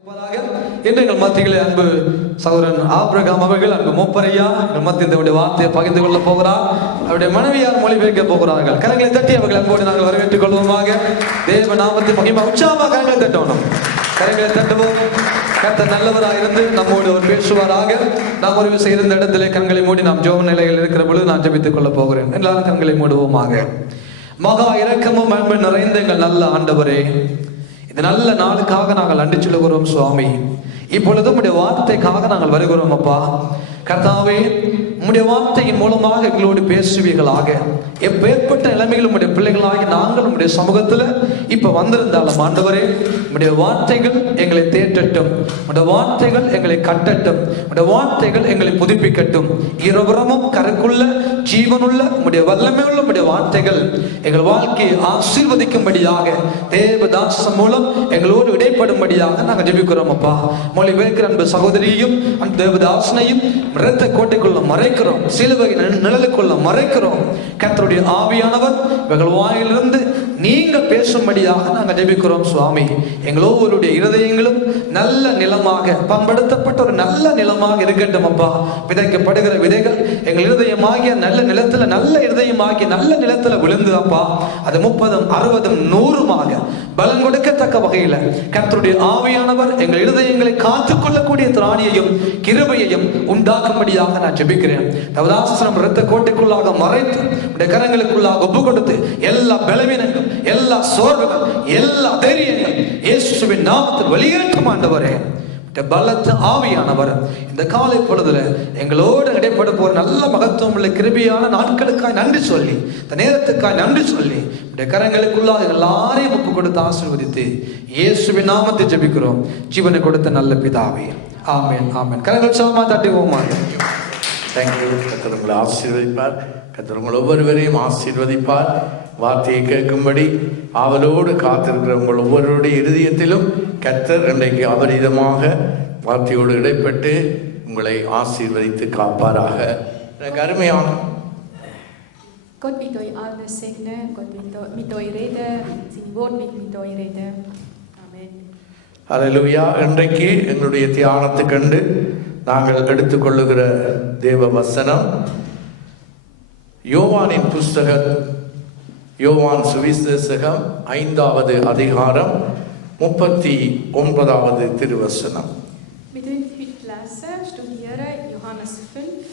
இன்று எங்கள் மத்தியிலே அன்பு சகோதரன் ஆபிரகாம் அவர்கள், அன்பு மூப்பரையா எங்கள் மத்தியில் அவருடைய வார்த்தையை பகிர்ந்து கொள்ள போகிறார். அவருடைய மனைவியார் மொழிபெயர்க்க போகிறார்கள். கரங்களை தட்டி அவர்கள் அன்போடு நாங்கள் வரவேற்றுக் கொள்வோமாக. தேவ நாமத்தை மகிமை உற்சாகமாக கரங்களை தட்டணும். கரங்களை தட்டுவோம். கர்த்தர் நல்லவராக இருந்து நம்மோடு அவர் பேசுவாராக. நாம் ஒரு விஷயம் இருந்த இடத்திலே கண்களை மூடி நாம் ஜெப நிலையில் இருக்கிற பொழுது நான் ஜெபித்துக் கொள்ள போகிறேன். எல்லாரும் கண்களை மூடுவோமாக. மகா இரக்கமும் அன்பு நிறைந்த எங்கள் நல்ல ஆண்டவரே, இந்த நல்ல நாளுக்காக நாங்கள் நன்றி சொல்லுகிறோம் சுவாமி. இப்பொழுது உம்முடைய வார்த்தைக்காக நாங்கள் வருகிறோம் அப்பா. கர்த்தாவே, உம்முடைய வார்த்தையின் மூலமாக எங்களோடு பேசுவீர்களாக. எப்பேற்பட்ட நிலைமையில் உம்முடைய பிள்ளைகளாகி நாங்கள் உம்முடைய சமூகத்தில் இப்ப வந்திருந்தாலும் ஆண்டவரே, உம்முடைய வார்த்தைகள் எங்களை தேற்றட்டும், உம்முடைய வார்த்தைகள் எங்களை கட்டட்டும், உம்முடைய வார்த்தைகள் எங்களை புதுப்பிக்கட்டும். இருபுறமும் கருக்குள்ள ஜீவனுள்ள உம்முடைய வல்லமையுள்ள உம்முடைய வார்த்தைகள் எங்கள் வாழ்க்கையை ஆசீர்வதிக்கும்படியாக தேவதாசம் மூலம் எங்களோடு இடைப்படும்படியாக நாங்கள் ஜெபிக்கிறோம் அப்பா. மொழிபெயர்க்கிற அன்பு சகோதரியையும் அந்த தேவதாசனையும் இரத்த கோட்டைக்குள்ள மறைக்கிறோம், சிலுவை நிழலுக்குள்ள மறைக்கிறோம். கர்த்தருடைய ஆவியானவர் இவர்கள் வாயிலிருந்து நீங்க பேசும்படியாக நாங்கள் ஜெபிக்கிறோம் சுவாமி. எங்கள் ஒவ்வொருடைய இருதயங்களும் நல்ல நிலமாக பண்படுத்தப்பட்ட ஒரு நல்ல நிலமாக இருக்கட்டும் அப்பா. விதைக்கப்படுகிற விதைகள் எங்கள் இருதயமாகிய நல்ல நிலத்துல, நல்ல இருதயமாகிய நல்ல நிலத்துல விழுந்து அப்பா, அது 30, 60, 100 பலன் கொடுக்கத்தக்க வகையில கர்த்தருடைய ஆவியானவர் எங்கள் இருதயங்களை காத்துக்கொள்ளக்கூடிய திராணியையும் கிருபையையும் உண்டாக்கும்படியாக நான் ஜெபிக்கிறேன். தவதாசனம் இரத்த கோட்டைக்குள்ளாக மறைத்து உடைய கரங்களுக்குள்ளாக ஒப்பு கொடுத்து எல்லா பலவீனங்கள், எல்லா சோர்வுகள், எல்லா தைரியங்கள் இயேசுவின் நாமத்தில் வெளியேற்றும் ஆண்டவரே. பலத்த ஆவியானவர் இந்த காலை பொழுதுல எங்களோடு இடைப்பட போற நல்ல மகத்துவம் உள்ள கிருபியான நாட்களுக்காய் நன்றி சொல்லி, இந்த நேரத்துக்காய் நன்றி சொல்லி உடைய கரங்களுக்குள்ளாக எல்லாரையும் ஒப்பு கொடுத்து ஆசீர்வதித்து இயேசுவின் நாமத்தை ஜெபிக்கிறோம் ஜீவனை கொடுத்த நல்ல பிதாவே, ஆமென் ஆமென். கரங்கள் சமமா தட்டுவோமா. தேங்க்யூ. கர்த்தர் உங்களை ஆசீர்வதிப்பார். கர்த்தர் உங்கள் ஒவ்வொருவரையும் ஆசீர்வதிப்பார். வார்த்தையை கேட்கும்படி ஆவலோடு காத்திருக்கிற உங்கள் ஒவ்வொருவருடைய இருதயத்திலும் கர்த்தர் இன்றைக்கு அபரிதமாக வார்த்தையோடு இடைப்பட்டு உங்களை ஆசீர்வதித்து காப்பாராக. எனக்கு அருமையான Gott mit euch alle segne, Gott mit euch rede, sein Wort mit euch rede. Amen. ஹல்லேலூயா. இன்றைக்கு எங்களுடைய தியானத்துக்கு கண்டு நாங்கள் எடுத்துக்கொள்ளுகிற தேவ வசனம் யோவானின் புஸ்தகம், யோவான் சுவிசேஷகம் 5வது அதிகாரம் 39வது திருவசனம். Wir werden heute lesen, studieren Johannes 5.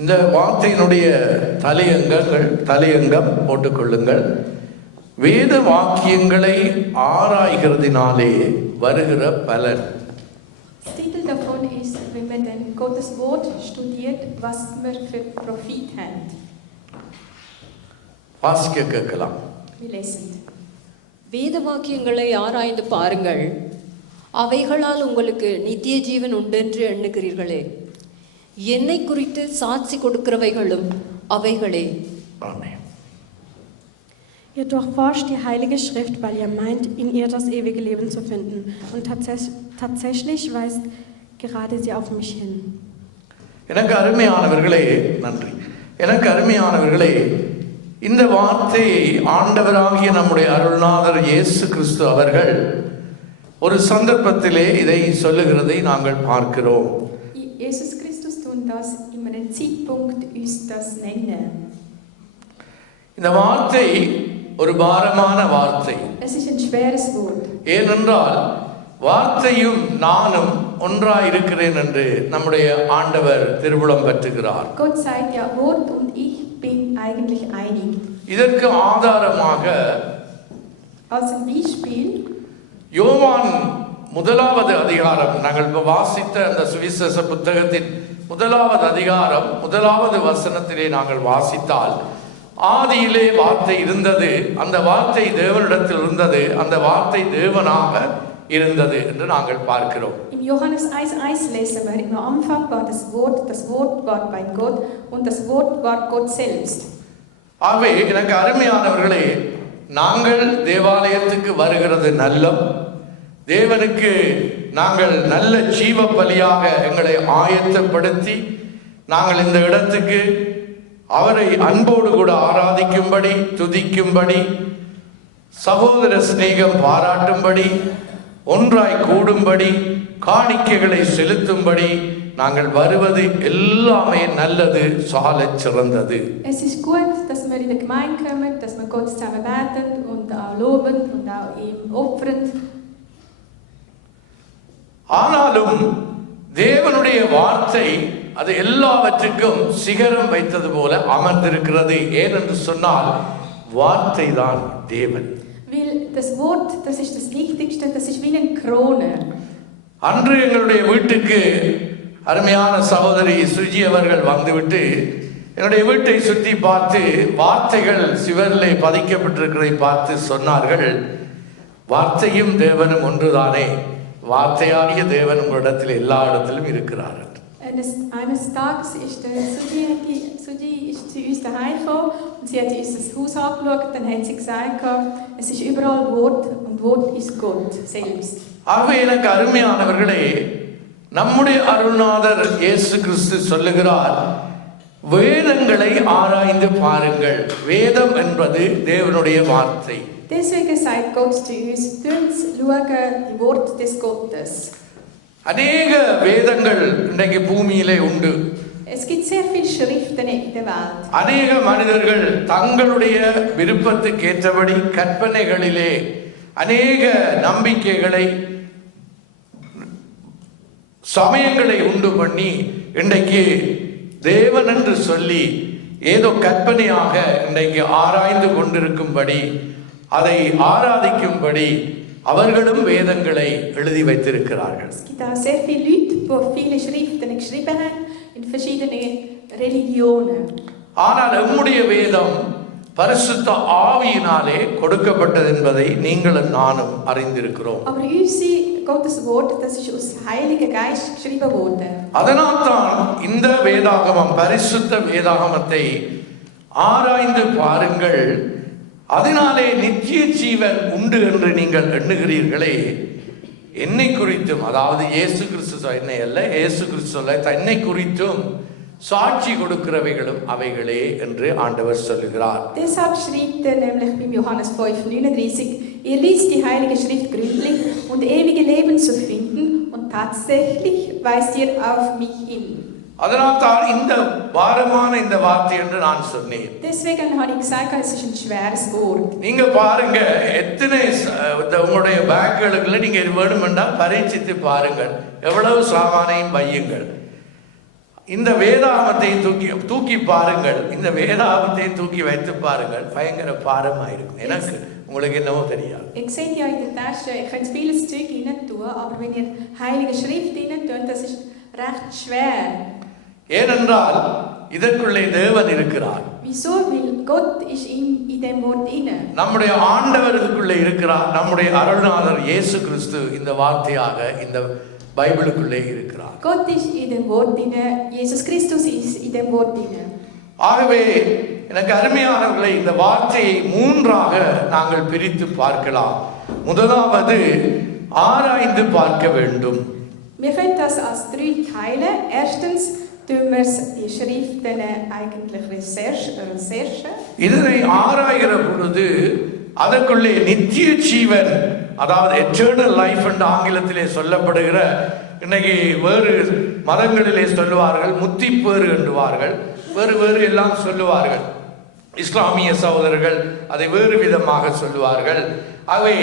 இந்த வார்த்தையினுடைய தலையங்கம் போட்டுக்கொள்ளுங்கள். வேத வாக்கியங்களை ஆராய்கிறதினாலே வருகிற பலன். Der Titel davon ist, wenn man dann Gottes Wort studiert, was wir für Profit haben. வாசிக்க கேட்கலாம். Wir lesen. வேத வாக்கியங்களை ஆராய்ந்து பாருங்கள், அவைகளால் உங்களுக்கு நித்திய ஜீவன் உண்டென்று எண்ணுகிறீர்களே. என்னை குறித்து சாட்சி கொடுக்கிறவைகளும் அவைகளே. ஆமென். Ihr durchforscht die Heilige Schrift, weil ihr meint, in ihr das ewige Leben zu finden. Und tatsächlich weist gerade sie auf mich hin. எனக்கு அருமையானவர்களே, நன்றி. எனக்கு அருமையானவர்களே, இந்த வார்த்தையை ஆண்டவராகிய நம்முடைய அருள்நாதர் இயேசு கிறிஸ்து அவர்கள் ஒரு சந்தர்ப்பத்திலே இதை சொல்லுகிறதை நாங்கள் பார்க்கிறோம். Jesus Christus tun das in einem Zeitpunkt uns das nennen. இந்த வார்த்தை ஒரு பாரமான வார்த்தை. Es ist ein schweres Wort. ஏனென்றால் வார்த்தையும் நானும் ஒன்றாய் இருக்கிறேன் என்று நம்முடைய ஆண்டவர் திருவுளம் பற்றுகிறார். Gott sagt ja, Wort und ich bin eigentlich einig. இதற்கு ஆதாரமாக Als ein Beispiel யோவான் 1வது அதிகாரம், நாங்கள் இப்போ வாசித்த அந்த சுவிசேஷ புத்தகத்தின் 1வது அதிகாரம் 1வது வசனத்திலே நாங்கள் வாசித்தால், ஆதியிலே வார்த்தை இருந்தது, அந்த வார்த்தை தேவனிடத்தில் இருந்தது, அந்த வார்த்தை தேவனாக இருந்தது என்று நாங்கள் பார்க்கிறோம். Im Johannes 1,1 lesen wir, im Anfang war das Wort war bei Gott und das Wort war Gott selbst. ஆகவே எனக்கு அருமையானவர்களே, நாங்கள் தேவாலயத்துக்கு வருகிறது நல்லம். தேவனுக்கு நாங்கள் நல்ல ஜீவ பலியாக எங்களை ஆயத்தப்படுத்தி நாங்கள் இந்த இடத்துக்கு அவரை அன்போடு கூட ஆராதிக்கும்படி, துதிக்கும்படி, சகோதர சிநேகம் பாராட்டும்படி, ஒன்றாய் கூடும்படி காணிக்கைகளை செலுத்தும்படி நாங்கள் வருவது எல்லாமே நல்லது, சாலச் சிறந்தது. Es ist gut, dass wir in der Gemeinde kommen, dass wir Gott zusammen beten und auch loben und auch ihm opfern. ஆனாலும் தேவனுடைய வார்த்தை அது எல்லாவற்றுக்கும் சிகரம் வைத்தது போல அமர்ந்திருக்கிறது. ஏனென்று சொன்னால் வார்த்தை தான் தேவன். Weil das Wort, das ist das Wichtigste, das ist wie eine Krone. அன்று எங்களுடைய வீட்டுக்கு அருமையான சகோதரி சுஜி அவர்கள் வந்துவிட்டு என்னுடைய வீட்டை சுற்றி பார்த்து வார்த்தைகள் சிவரிலே பதிக்கப்பட்டிருக்கிறதை பார்த்து சொன்னார்கள், வார்த்தையும் தேவனும் ஒன்றுதானே, வார்த்தையாகிய தேவன் உங்களிடத்தில் எல்லா இடத்திலும் இருக்கிறார். Eines Tages ist Suji ist zu uns daheim gekommen und sie hat uns das Haus angeschaut. Dann hat sie gesagt, es ist überall Wort und Wort ist Gott selbst. ஆகவே எனக்கு அருமையானவர்களே, நம்முடைய அருள்நாதர் இயேசு கிறிஸ்து சொல்லுகிறார், வேதங்களை ஆராய்ந்து பாருங்கள். வேதம் என்பது தேவனுடைய வார்த்தை. Deswegen sagt Gott zu uns, schauen die Worte des Gottes. அநேக வேதங்கள் இன்றைக்கு பூமியிலே உண்டு. Es gibt sehr viele Schriften in der Welt. அநேக மனிதர்கள் தங்களுடைய விருப்பத்துக்கு ஏற்றபடி கற்பனைகளிலே அநேக நம்பிக்கைகளை சமயங்களை உண்டு பண்ணி இன்றைக்கு தேவன் என்று சொல்லி ஏதோ கற்பனையாக இன்றைக்கு ஆராய்ந்து கொண்டிருக்கும்படி, அதை ஆராதிக்கும்படி அவர்களும் வேதங்களை எழுதி வைத்திருக்கிறார்கள். Es gibt auch sehr viele Leute, die viele Schriften geschrieben haben in verschiedene Religionen. ஆனால் நம்முடைய வேதம் பரிசுத்த ஆவியினாலே கொடுக்கப்பட்டது என்பதை நீங்களும் நானும் அறிந்திருக்கிறோம். Aber unser Gottes Wort, das ist aus Heiliger Geist geschrieben worden. அதனால்தான் இந்த வேதாகமம், பரிசுத்த வேதாகமத்தை ஆராய்ந்து பாருங்கள், அதனாலே நித்திய ஜீவன் உண்டு என்று நீங்கள் எண்ணுகிறீர்களே, என்னை குறித்தும், அதாவது இயேசு கிறிஸ்து என்னை அல்ல, இயேசு கிறிஸ்து தன்னை குறித்தும் சாட்சி கொடுக்கிறவைகளும் அவைகளே என்று ஆண்டவர் சொல்லுகிறார். Deshalb schreibt nämlich beim Johannes 5,39, ihr liest die Heilige Schrift gründlich und ewige Leben zu finden und tatsächlich weist ihr auf mich hin. அதனால் தான் இந்த பாரமான இந்த வார்த்தை என்று நான் சொன்னேன். Deswegen habe ich gesagt, es ist ein schweres Wort. நீங்க பாருங்க, எத்தனை உங்களுடைய பேங்குகளுக்குள்ள நீங்க வேணுமென்றா பரீட்சித்து பாருங்கள், எவ்வளவு சாமானையும் வையுங்கள். இந்த வேதாகமத்தை தூக்கி பாருங்கள், இந்த வேதாகமத்தை தூக்கி வைத்து பாருங்கள், பயங்கர பாரமாயிருக்கும். எனக்கு உங்களுக்கு என்னவோ தெரியாது. Ihr seht ja in der Tasche, ihr könnt vieles Zeug rein tun, aber wenn ihr Heilige Schrift rein tut, das ist recht schwer. ஏனென்றால் இதற்குள்ளே தேவன் இருக்கிறார். Wieso? Weil Gott ist in dem Wort inne. நம்முடைய ஆண்டவர் இதுக்குள்ளே இருக்கிறார். நம்முடைய அருள்நாதர் இயேசு கிறிஸ்து இந்த வார்த்தையாக இந்த பைபிளுக்குள்ளே இருக்கிறார். Gott ist in dem Wort inne, Jesus Christus ist in dem Wort inne. ஆகவே எனக்கு அருமையானவர்களை, இந்த வார்த்தையை மூன்றாக நாங்கள் பிரித்து பார்க்கலாம். முதலாவது ஆராய்ந்து பார்க்க வேண்டும். Wir können das als 3 teilen. Erstens tun wir die Schriften eigentlich Recherche. இதனை ஆராய்கிற பொழுது அதற்குள்ளே நித்திய ஜீவன், அதாவது எட்டர்னல் லைஃப் என்று ஆங்கிலத்திலே சொல்லப்படுகிற, இன்னைக்கு வேறு மதங்களிலே சொல்லுவார்கள் முத்திப்பேறு என்றுவார்கள், வேறு எல்லாம் சொல்லுவார்கள். இஸ்லாமிய சகோதரர்கள் அதை வேறு விதமாக சொல்லுவார்கள். ஆகவே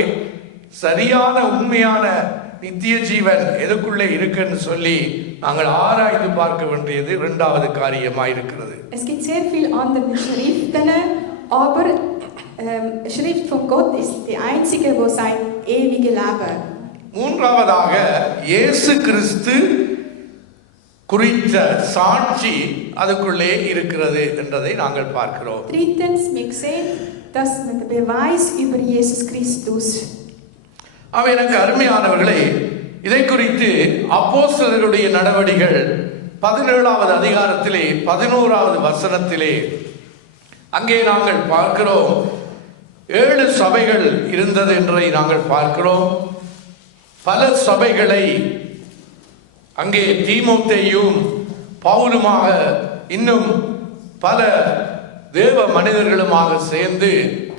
சரியான உண்மையான நித்திய ஜீவன் எதுக்குள்ளே இருக்குன்னு சொல்லி நாங்கள் ஆராய்ந்து பார்க்க வேண்டியது இரண்டாவது காரியமாயிருக்கிறது. Es gibt sehr viele andere Schriften, aber Schrift von Gott ist die einzige, wo sein ewige Leben. மூன்றாவதாக இயேசு கிறிஸ்து குறித்த சாட்சி அதுக்குள்ளே இருக்கிறது என்றதை நாங்கள் பார்க்கிறோம். Drittens, wir sehen, dass der Beweis über Jesus Christus. அவை எனக்கு அருமையானவர்களே, இதை குறித்து அப்போஸ்தலர்களுடைய நடவடிக்கைகள் 17வது அதிகாரத்திலே 11வது வசனத்திலே அங்கே நாங்கள் பார்க்கிறோம், 7 சபைகள் இருந்தது என்பதை நாங்கள் பார்க்கிறோம். பல சபைகளை அங்கே தீமோத்தேயும் பவுலுமாக இன்னும் பல தேவ மனிதர்களுமாக சேர்ந்து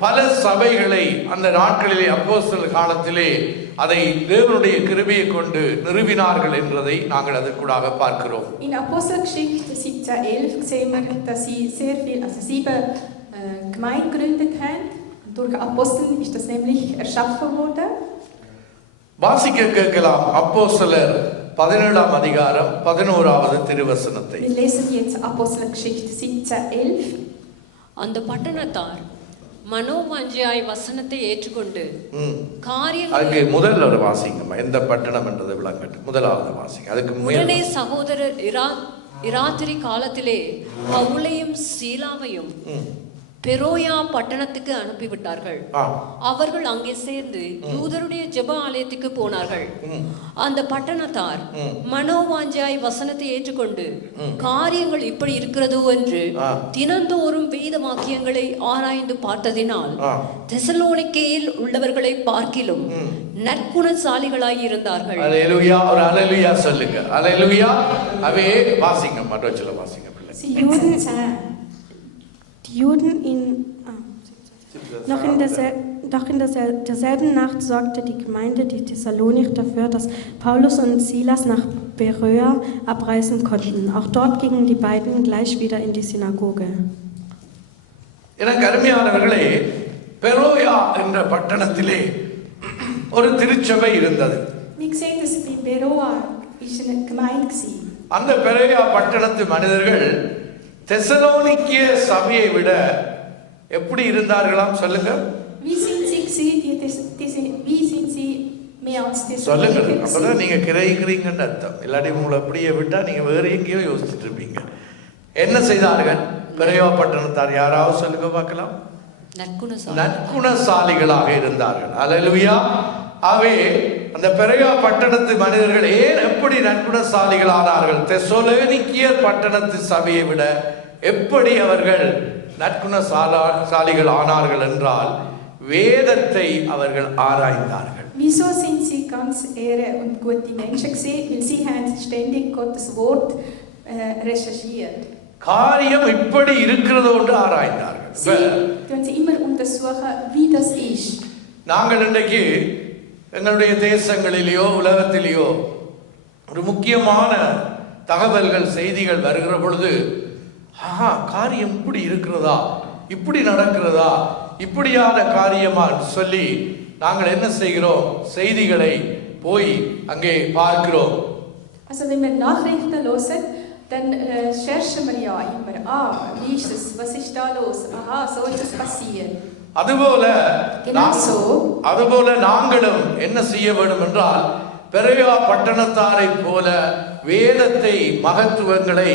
பல சபைகளை அந்த நாட்களிலே அப்போஸ்தலர் காலத்திலே அதை தேவனுடைய கிருபையை கொண்டு நிறுவினார்கள் என்பதை நாங்கள் அதற்குள்ளாக பார்க்கிறோம். In Apostelgeschichte 17,11 sehen wir, dass sie sehr viel, also 7 Gemeinden gegründet haben. Durch Aposteln ist das nämlich erschaffen worden. வாசிக்க கேட்கலாம் அப்போஸ்தலர் 17ஆம் அதிகாரம் 11வது திருவசனத்தை. Wir lesen jetzt Apostelgeschichte 17,11. அந்த பட்டணத்தார் மனோவாஞ்சியாய் வசனத்தை ஏற்றுக்கொண்டு அதுக்கு காரியங்களை முதல்ல ஒரு வாசிங்கம்மா, எந்த பட்டணம் என்றது விளங்கட்டும். முதலாவது வாசிங்க. அதுக்கு உடனே சகோதரர் இராத்திரி காலத்திலே பவுலையும் சீலாவையும் பெரோயா பட்டணத்துக்கு அனுப்பிவிட்டார்கள். அவர்கள் அங்கே சேர்ந்து யூதருடைய ஜெப ஆலயத்துக்கு போனார்கள். அந்த பட்டணத்தார் மனோவாஞ்சாய் வசனத்தை ஏற்றுக்கொண்டு காரியங்கள் இப்படி இருக்கிறதோ என்று தினந்தோறும் வேத வாக்கியங்களை ஆராய்ந்து பார்த்ததினால் தெசலோனிக்கேயில் உள்ளவர்களை பார்க்கிலும் நற்குணசாலிகளாய் இருந்தார்கள். அல்லேலூயா. ஒரு அல்லேலூயா சொல்லுங்க. அல்லேலூயா. அவே வாசிங்க, மற்றொரு வாசிங்க பிள்ளை. Die Juden doch in derselben Nacht sorgte die Gemeinde die Thessalonik dafür, dass Paulus und Silas nach Beröa abreisen konnten. Auch dort gingen die beiden gleich wieder in die Synagoge. எனக்கு அருமையானவர்களே, பெரோயா என்ற பட்டணத்திலே ஒரு திருச்சபை இருந்தது. Wie gesehen, dass die Beroa ist eine Gemeinde war. அந்த Berea பட்டணத்து மனிதர்கள் தெசலோனிக்கே சபையை விட எப்படி இருந்தார்களாம் சொல்லுங்க. Wie sind sie mehr als சொல்லுங்க. Thessaloniker? அப்பதான் நீங்க கிரகிக்கிறீங்கன்னு அர்த்தம். இல்லாட்டி உங்களை அப்படியே விட்டா நீங்க வேற எங்கேயோ யோசிச்சுட்டு இருப்பீங்க. என்ன செய்தார்கள் பெரோயா பட்டணத்தார்? யாராவது சொல்லுங்க பார்க்கலாம். நற்குணசாலிகளாக இருந்தார்கள். அல்லேலூயா. ஆகவே அந்த பெரோயா பட்டணத்து மனிதர்கள் ஏன் எப்படி நற்குணசாலிகள் ஆனார்கள்? தெசலோனிக்கேயர் பட்டணத்து சபையை விட எப்படி அவர்கள் நற்குணசாலிகள் ஆனார்கள் என்றால் வேதத்தை அவர்கள் ஆராய்ந்தார்கள். Wieso sind sie ganz ehre und gute Menschen gewesen? Weil sie haben ständig Gottes Wort recherchiert. காரியம் இப்படி இருக்கிறதோ என்று ஆராய்ந்தார்கள். Sie immer untersuchen, wie das ist. நாங்கள் இன்றைக்கு எங்களுடைய தேசங்களிலேயோ உலகத்திலேயோ ஒரு முக்கியமான தகவல்கள் செய்திகள் வருகிற பொழுது காரியம் இப்படி இருக்கிறதா, இப்படி நடக்கிறதா, இப்படியான காரியமா சொல்லி நாங்கள் என்ன செய்கிறோம்? செய்திகளை போய் அங்கே பார்க்கிறோம். Also wenn wir Nachrichten hören, dann scherzen wir ja immer, wie ist es, was ist da los, aha, so ist es passiert. அதுபோல நாங்களும் என்ன செய்ய வேண்டும் என்றால் பெரோயா பட்டணத்தாரை போல வேதத்தை மகத்துவங்களை,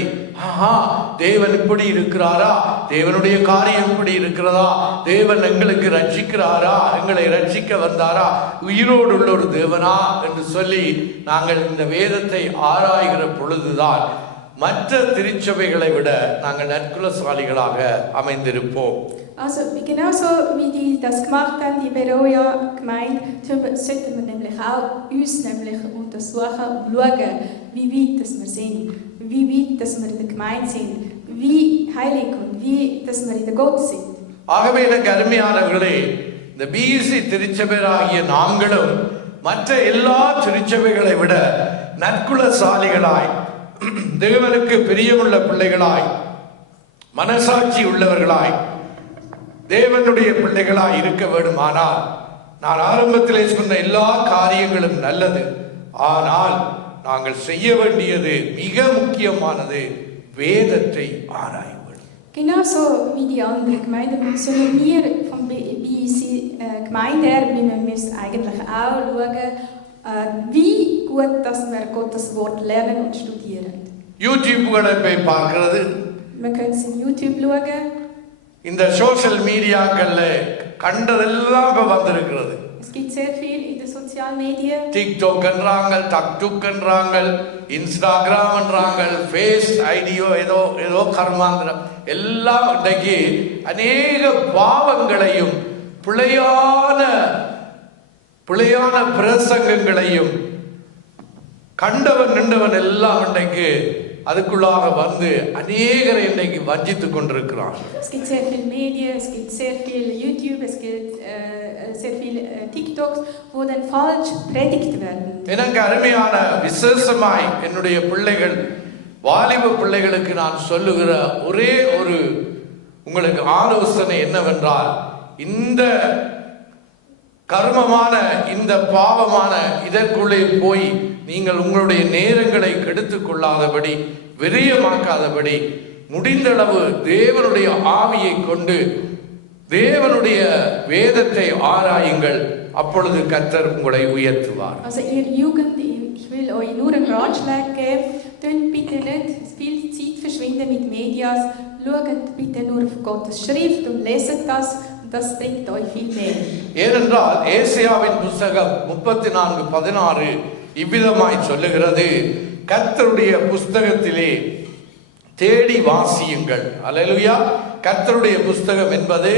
தேவன் இப்படி இருக்கிறாரா, தேவனுடைய காரியம் இப்படி இருக்கிறதா, தேவன் எங்களுக்கு ரட்சிக்கிறாரா, எங்களை ரட்சிக்க வந்தாரா, உயிரோடு உள்ள ஒரு தேவனா என்று சொல்லி நாங்கள் இந்த வேதத்தை ஆராய்கிற பொழுதுதான் மற்ற திருச்சபைகளை விட நாங்கள் நற்குணசாலிகளாக அமைந்திருப்போம். Also genauso wie die das gemacht haben, die Beroia Gemeinde, sollten wir nämlich auch uns nämlich untersuchen und schauen, wie weit das wir sind, wie weit das wir in der Gemeinde sind, wie heilig und wie das wir in der Gott sind. ஆகவே எனக்கு அருமையானவர்களே, இந்த PC திருச்சபையாகிய நாங்களும் மற்ற எல்லா திருச்சபைகளை விட நற்குணசாலிகளாய், தேவனுக்கு பிரியமுள்ள பிள்ளைகளாய், மனசாட்சி உள்ளவர்களாய், தேவனுடைய பிள்ளைகளாய் இருக்க வேண்டுமானால், நான் ஆரம்பத்திலே சொன்ன எல்லா காரியங்களும் நல்லது, ஆனால் நாங்கள் செய்ய வேண்டியது மிக முக்கியமானது வேதத்தை ஆராய்வது. Genauso wie die anderen Gemeinden sollen wir vom BIC Gemeinde her, wir müssen eigentlich auch schauen, wie gut dass wir Gottes Wort lernen und studieren. யூடியூப்களை போய் பார்க்கிறது, wir können in YouTube schauen. இந்த சோஷியல் மீடியாக்கள்ல கண்டதெல்லாம் இப்ப வந்திருக்கிறது. Es gibt sehr viel in den sozialen Medien. TikTok என்றாங்க, டக்டுக் என்றாங்க, Instagram என்றாங்க, face ஐடியோ ஏதோ கர்மாந்திரம் எல்லாம் இன்றைக்கு அநேக பாவங்களையும் பிழையான பிரசங்கங்களையும் கண்டவன் நின்றவன் எல்லாம் இன்றைக்கு அதுக்குள்ளாக வந்து அநேகரை இன்றைக்கு வஞ்சித்துக் கொண்டிருக்கிறார். Es gibt sehr viele Medien, es gibt sehr viel YouTube, es gibt sehr viel TikToks, wo dann falsch predigt werden. எனக்கு அருமையான விசேஷமாய் என்னுடைய பிள்ளைகள், வாலிப பிள்ளைகளுக்கு நான் சொல்லுகிற ஒரே ஒரு உங்களுக்கு ஆலோசனை என்னவென்றால், இந்த கர்மமான இந்த பாவமான இதற்குள்ளே போய் நீங்கள் உங்களுடைய நேரங்களை கெடுத்துக் கொள்ளாதபடி, விரயமாக்காதபடி, முடிந்தளவு தேவனுடைய ஆவியை கொண்டு தேவனுடைய வேதத்தை ஆராயுங்கள். அப்பொழுது கர்த்தர் உங்களை உயர்த்துவார். Also ihr Jugend, ich will euch nur einen Ratschlag geben, tut bitte nicht viel Zeit verschwinden mit Medias, schaut bitte nur auf Gottes Schrift und leset das, das bringt euch viel mehr. ஏனென்றால் ஏசாயாவின் புத்தகம் 34:16 இவ்விதமாய் சொல்லுகிறது, கர்த்தருடைய புஸ்தகத்திலே தேடி வாசியுங்கள். அல்லேலூயா. கர்த்தருடைய புஸ்தகம் என்பது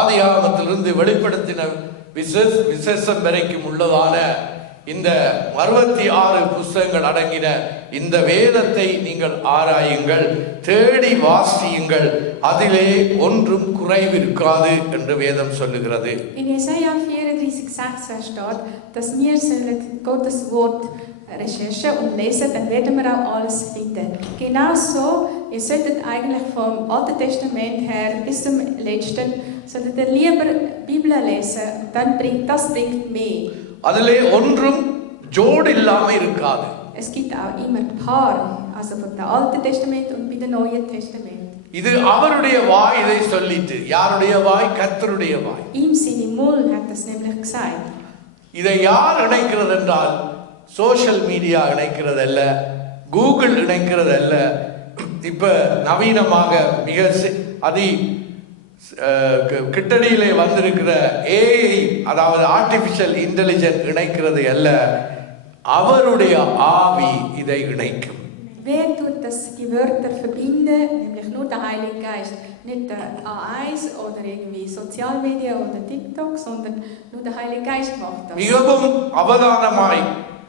ஆதியாகமத்திலிருந்து வெளிப்படுத்தின விசேஷம் வரைக்கும் உள்ளதான இந்த 66 புஸ்தகங்கள் அடங்கின இந்த வேதத்தை நீங்கள் ஆராயுங்கள், தேடி வாசியுங்கள், அதிலே ஒன்றும் குறைவிருக்காது என்று வேதம் சொல்லுகிறது. In Jesaja 34,6 steht, dass wir sollen Gottes Wort Recherche und lesen, dann werden wir auch alles finden. Genauso, ihr solltet eigentlich vom Alten Testament her bis zum Letzten, solltet ihr lieber Bibel lesen, dann bringt mehr. அதிலே ஒன்றும் ஜோடு இல்லாம இருக்காது. Es gibt auch immer Paare, also von dem Alten Testament und bei dem Neuen Testament. இது அவருடைய வாய் இதை சொல்லிட்டு. யாருடைய வாய்? கர்த்தருடைய வாய். Ihm seine Mund hat das nämlich gesagt. இதை யார் இணைக்கிறது என்றால், சோஷியல் மீடியா இணைக்கிறது அல்ல, கூகுள் இணைக்கிறது அல்ல, இப்ப நவீனமாக மிக கிட்டடியிலே வந்திருக்கிற ஏஐ, அதாவது ஆர்டிபிஷியல் இன்டெலிஜென்ஸ் இணைக்கிறது அல்ல, அவருடைய ஆவி இதை இணைக்கும். Wer tut das, die Wörter verbinden? Nämlich nur der Heilige Geist. Nicht der A1 oder irgendwie Sozialmedia oder TikTok, sondern nur der Heilige Geist macht das. மிகவும் அவதானமாய்,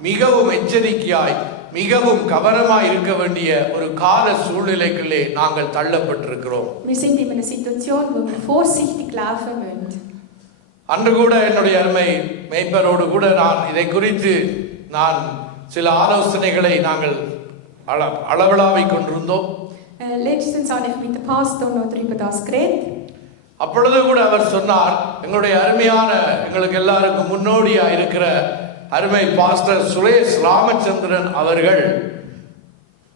மிகவும் எச்சரிக்கையாய், மிகவும் கவனமாய் இருக்க வேண்டிய ஒரு கால சூழ்நிலைக்குள்ளே நாங்கள் தள்ளப்பட்டிருக்கிறோம். Wir sind in einer Situation, wo wir vorsichtig laufen müssen. அன்று கூட என்னுடைய அருமை மேய்ப்பரோடு கூட நான் இதை குறித்து சில ஆலோசனைகளை நாங்கள் அளவலாவிக் கொண்டிருந்தோம். Letztens habe ich mit dem Pastor noch darüber das geredet. அப்பொழுது கூட அவர் சொன்னார், எங்களுடைய அருமையான, எங்களுக்கு எல்லாருக்கும் முன்னோடியா இருக்கிற அருமை பாஸ்டர் சுரேஷ் ராமச்சந்திரன் அவர்கள்,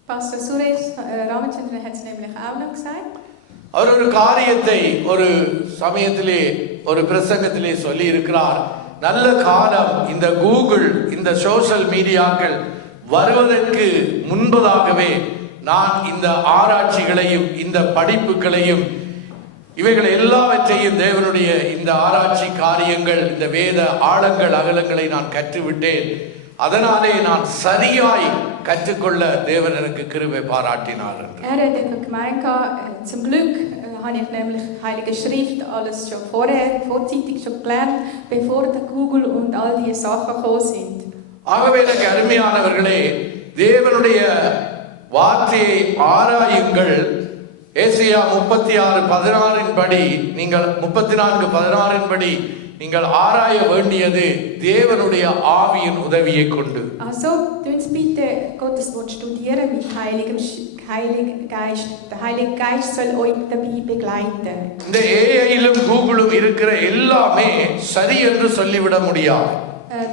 Pastor Suresh Ramachandran hat es nämlich auch noch gesagt. அவர் ஒரு காரியத்தை ஒரு சமயத்திலே ஒரு பிரசங்கத்திலே சொல்லி இருக்கிறார். நல்ல காலம், இந்த கூகுள், இந்த சோஷியல் மீடியாக்கள் வருவதற்கு முன்பதாகவே நான் இந்த ஆராய்ச்சிகளையும் இந்த படிப்புகளையும் இவைகள் எல்லாவற்றையும் தேவனுடைய இந்த ஆராய்ச்சி காரியங்கள், இந்த வேத ஆழங்கள் அகலங்களை நான் கற்றுவிட்டேன். அதனாலே நான் சரியாய் கற்றுக்கொள்ள தேவன் எனக்கு கிருபை பாராட்டினார். Er hat immer gemeint, zum Glück habe ich nämlich Heilige Schrift alles schon vorzeitig schon gelernt, bevor der Google und all die Sachen gekommen sind. ஆகவே எனக்கு அருமையானவர்களே, தேவனுடைய வார்த்தையை ஆராயுங்கள். ஏசாயா 36:16 படி, நீங்கள் 34:16 படி நீங்கள் ஆராய வேண்டியது தேவனுடைய ஆவியின் உதவியை கொண்டு. Also, tun Sie bitte Gottes Wort studieren mit Heiligen Geist. Der Heilige Geist soll euch dabei begleiten. இந்த ஏஐயிலும் கூகுளும் இருக்கிற எல்லாமே சரி என்று சொல்லிவிட முடியாது.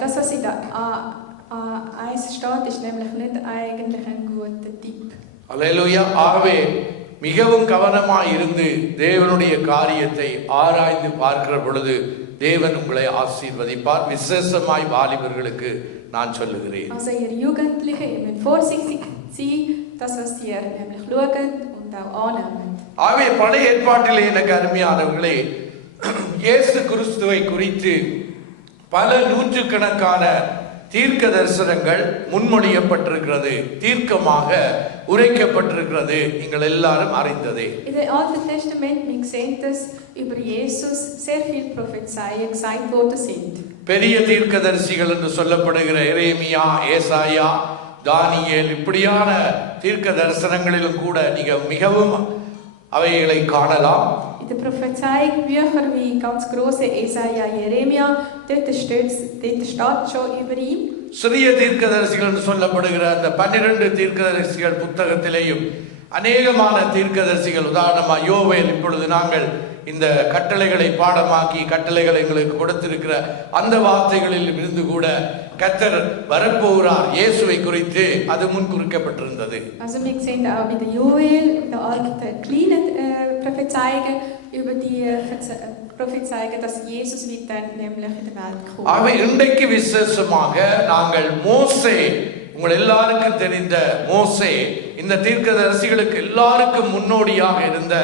Das, was in der A1 steht, ist nämlich nicht eigentlich ein guter Tipp. அல்லேலூயா. ஆகவே மிகவும் கவனமாய் இருந்து தேவனுடைய காரியத்தை ஆராய்ந்து பார்க்கிற பொழுது தேவன் உங்களை ஆசீர்வதிப்பார். விசேஷமாய் வாலிபர்களுக்கு நான் சொல்லுகிறேன். Also ihr Jugendliche, ihr müsst vorsichtig sein, das was ihr nämlich schauen und auch annehmen. ஆகவே பழைய ஏற்பாட்டிலே எனக்கு அருமையானவர்களே, இயேசு கிறிஸ்துவை குறித்து பல நூற்றுக்கணக்கான தீர்க்க தரிசனங்கள் முன்மொழியப்பட்டிருக்கிறது, தீர்க்கமாக உரைக்கப்பட்டிருக்கிறது. நீங்கள் எல்லாரும் அறிந்ததே. In dem Alten Testament wir sehen, dass über Jesus sehr viel Prophezeiungen gesagt worden sind. பெரிய தீர்க்கதரிசிகள் என்று சொல்லப்படுகிற எரேமியா, ஏசாயா, தானியேல் இப்படியான தீர்க்க தரிசனங்களிலும் கூட நீங்க மிகவும் அவைகளை காணலாம். In den Prophezeienbüchern wie ganz große Jesaja, Jeremia, dort steht schon über ihn. சிறிய தீர்க்கதரிசிகள் என்று சொல்லப்படுகிற அந்த 12 தீர்க்கதரிசிகள் புத்தகத்திலேயும் அநேகமான தீர்க்கதரிசிகள், உதாரணமா யோவேல், இப்பொழுது நாங்கள் இந்த கட்டளைகளை பாடமாக்கி கட்டளைகளை எங்களுக்கு கொடுத்திருக்கிற அந்த வார்த்தைகளில் இருந்து கூட கர்த்தர் வரப்போகிறார் இயேசுவை குறித்து அது முன்குறிக்கப்பட்டிருந்தது. Also wir sehen auch bei der Joel, der alte kleine Prophezeiung über die Prophezeiung, dass Jesus wird dann nämlich in der Welt kommen. ஆகவே இன்றைக்கு விசேஷமாக நாங்கள் மோசே, உங்கள் எல்லாருக்கும் தெரிந்த மோசே, இந்த தீர்க்கதரிசிகளுக்கு எல்லாருக்கும் முன்னோடியாக இருந்த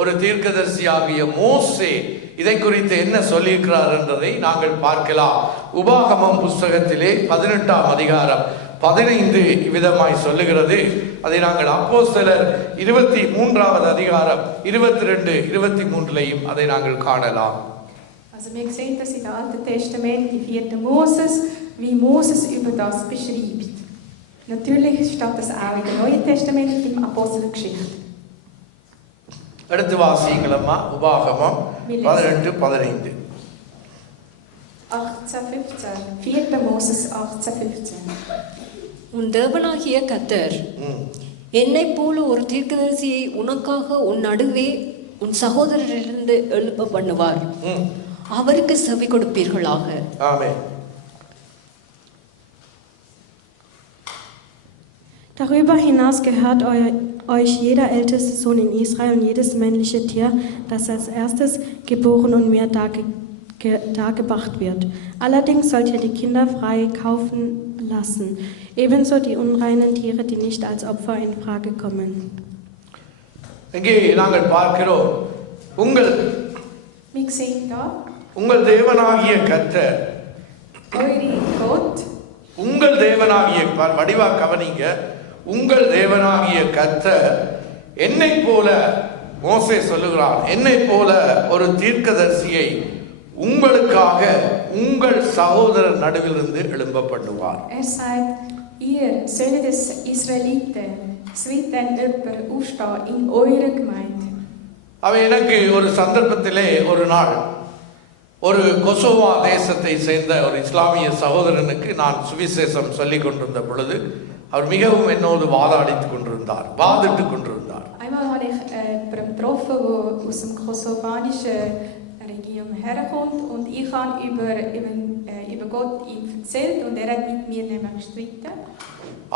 ஒரு தீர்க்கதரிசியாகிய மோசே இதை குறித்து என்ன சொல்லியிருக்கிறார் என்பதை நாங்கள் பார்க்கலாம். உபாகமம் புஸ்தகத்திலே 18ஆம் அதிகாரம் 15 விதமாய் சொல்லுகிறது. அதை நாங்கள் அப்போஸ்தலர் 23வது அதிகாரம் 22, 23லையும் அதை நாங்கள் காணலாம். Also wir sehen das in dem Alten Testament, die 4. Moses, wie Moses über das beschreibt. Natürlich steht das auch in dem Neuen Testament, im Apostelgeschichte. அடுத்து வாசிங்களம்மா, உபாகமம் 18:15. 18,15. 4. Moses 18,15. உன் தேவனாகிய கர்த்தர் என்னைப் போல ஒரு தீர்க்கதரிசியை உனக்காக உன் நடுவே உன் சகோதரரிலிருந்து எழுப்ப பண்ணுவார். அவருக்கு செவி கொடுப்பீர்களாக. ஆமென். Darüber hinaus gehört euch jeder älteste Sohn in Israel und jedes männliche Tier, das als erstes geboren und mir dargebracht wird. Allerdings sollt ihr die Kinder frei kaufen lassen, ebenso die unreinen Tiere, die nicht als Opfer in Frage kommen. இங்கே நாங்கள் பார்க்கிறோம், Wir sehen da, உங்கள் தேவனாகிய கர்த்தர், eure Gott, உங்கள் தேவனாகிய, வடிவா கவனிங்க, உங்கள் தேவனாகிய கர்த்தர் என்னை போல, மோசே சொல்லுகிறான், என்னை போல ஒரு தீர்க்கதரிசியை உங்களுக்காக உங்கள் சகோதரர் நடுவிலிருந்து எழும்ப பண்ணுவார். sagt, ihr Söhne des Israeliten, es wird dann jemand aufstehen in eurer Gemeinde. அவன் எனக்கு ஒரு சந்தர்ப்பத்திலே ஒரு நாள் ஒரு கொசோவா தேசத்தை சேர்ந்த ஒரு இஸ்லாமிய சகோதரனுக்கு நான் சுவிசேஷம் சொல்லிக் கொண்டிருந்த பொழுது அவர் மிகவும் என்னோடு வாதிட்டு கொண்டிருந்தார். Einmal habe ich jemanden getroffen, der aus dem kosovanischen Region herkommt, und ich habe über Gott ihm erzählt und er hat mit mir nämlich gestritten.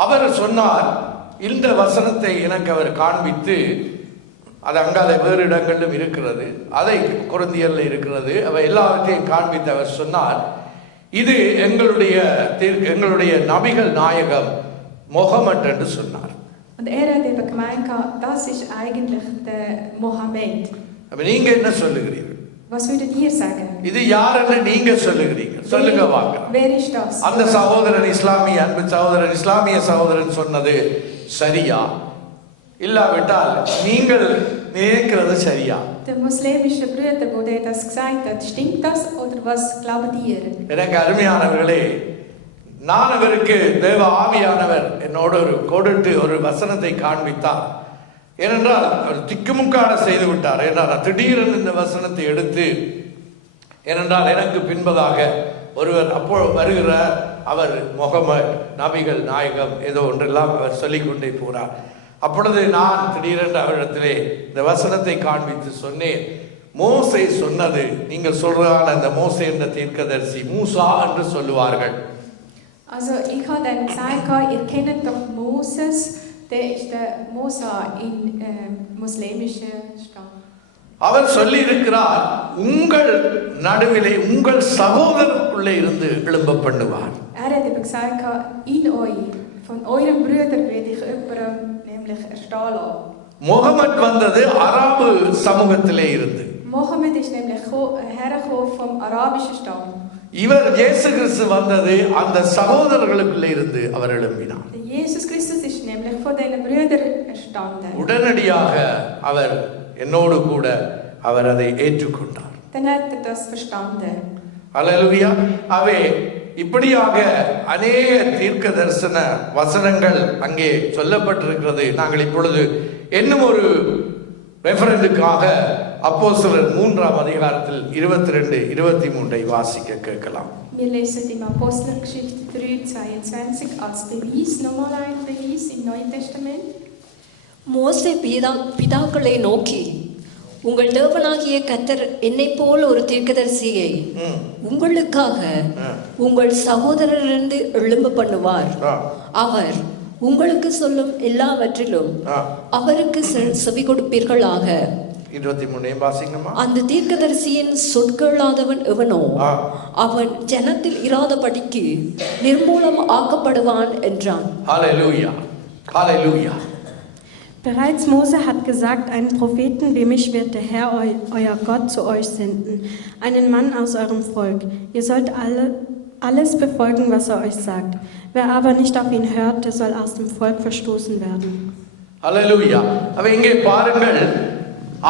அவர் சொன்னார், இந்த வசனத்தை எனக்கு அவர் காண்பித்து, அது அங்கால வேறு இடங்களிலும் இருக்கிறது, அதை கொரிந்தியர்ல இருக்கிறது, அவை எல்லாவற்றையும் காண்பித்து அவர் சொன்னார், இது எங்களுடைய நபிகள் நாயகம் முஹம்மத் என்று சொன்னார். Und er hat eben gemeint, das ist eigentlich der Mohammed. அப்ப நீங்க என்ன சொல்லுகிறீர்கள்? Was würdet ihr sagen? இது யார் என்று நீங்க சொல்லுகிறீங்க? சொல்லுங்க வாங்க. Wer ist das? அந்த சகோதரன் அன்பு சகோதரன் இஸ்லாமிய சகோதரன் சொன்னது சரியா, இல்லாவிட்டால் நீங்கள் நினைக்கிறது சரியா? Der muslimische Bruder, wo der das gesagt hat, stimmt das oder was glaubt ihr? எனக்கு அருமையானவர்களே, நான் அவருக்கு தேவ ஆவியானவர் என்னோடு ஒரு கொடுத்து ஒரு வசனத்தை காண்பித்தார். ஏனென்றால் அவர் திக்குமுக்காட செய்து விட்டார். ஏனென்றால் திடீரென இந்த வசனத்தை எடுத்து, ஏனென்றால் எனக்கு பின்பதாக ஒருவர் அப்போ வருகிறார், அவர் முஹம்மத் நபிகள் நாயகம் ஏதோ ஒன்றெல்லாம் அவர் சொல்லிக்கொண்டே போனார். அப்பொழுது நான் திடீரென்று அவரிடத்திலே இந்த வசனத்தை காண்பித்து சொன்னேன், மோசே சொன்னது, நீங்கள் சொல்றான அந்த மோசே என்ற தீர்க்கதரிசி மூசா என்று சொல்லுவார்கள். Also ich habe dann gesagt, ihr kennt doch Moses, der ist der Mosa in muslimischer Stamm. அவர் சொல்லி இருக்கிறார், உங்கள் நடுவிலே உங்கள் சகோதரருக்குள்ளே இருந்து எழும்ப பண்ணுவார். Er hat eben gesagt, in euch, von eurem Bruder werde ich jemanden nämlich erstehen lassen. Muhammad வந்தது அரபு சமூகத்திலே இருந்து. Mohammed ist nämlich hergekommen vom arabischen Stamm. இவர் இயேசு கிறிஸ்து வந்தது அந்த சகோதரர்களுக்குள்ளே இருந்து அவர் எழும்பினார். Jesus Christus ist nämlich von den Brüdern erstanden. உடனடியாக அவர் என்னோடு கூட அவர் அதை ஏற்றுக்கொண்டார். Dann hat das verstanden. அல்லேலூயா. அவே இப்படியாக அநேக தீர்க்க தரிசன வசனங்கள் அங்கே சொல்லப்பட்டிருக்கிறது. நாங்கள் இப்பொழுது இன்னும் ஒரு ரெஃபரண்டுக்காக அப்போஸ்தலர் 3ஆம் அதிகாரத்தில் 22, 23 வாசிக்க கேட்கலாம். Wir lesen im Apostelgeschichte 3,22 als Beweis, nochmal ein Beweis im Neuen Testament. மோசே பிதாக்களை நோக்கி, உங்கள் தேவனாகிய கர்த்தர் என்னை போல் ஒரு தீர்க்கதரிசியை உங்களுக்காக உங்கள் சகோதரரிலிருந்து எழும்ப பண்ணுவார். அவர் உங்களுக்கு சொல்லும் எல்லாவற்றிலும் அவருக்கு செவி கொடுப்பீர்களாக. 23 வாசிங்கம்மா. அந்த தீர்க்கதரிசியின் சொற்களாதவன் எவனோ அவன் ஜனத்தில் இராதபடிக்கு நிர்மூலம் ஆக்கப்படுவான் என்றான். ஹalleluya, ஹalleluya. Bereits Mose hat gesagt, einen Propheten wie mich wird der Herr, euer Gott, zu euch senden, einen Mann aus eurem Volk. Ihr sollt alles befolgen, was er euch sagt. Wer aber nicht auf ihn hört, der soll aus dem Volk verstoßen werden. ஹalleluya. அப்ப இங்கே பாருங்கள்,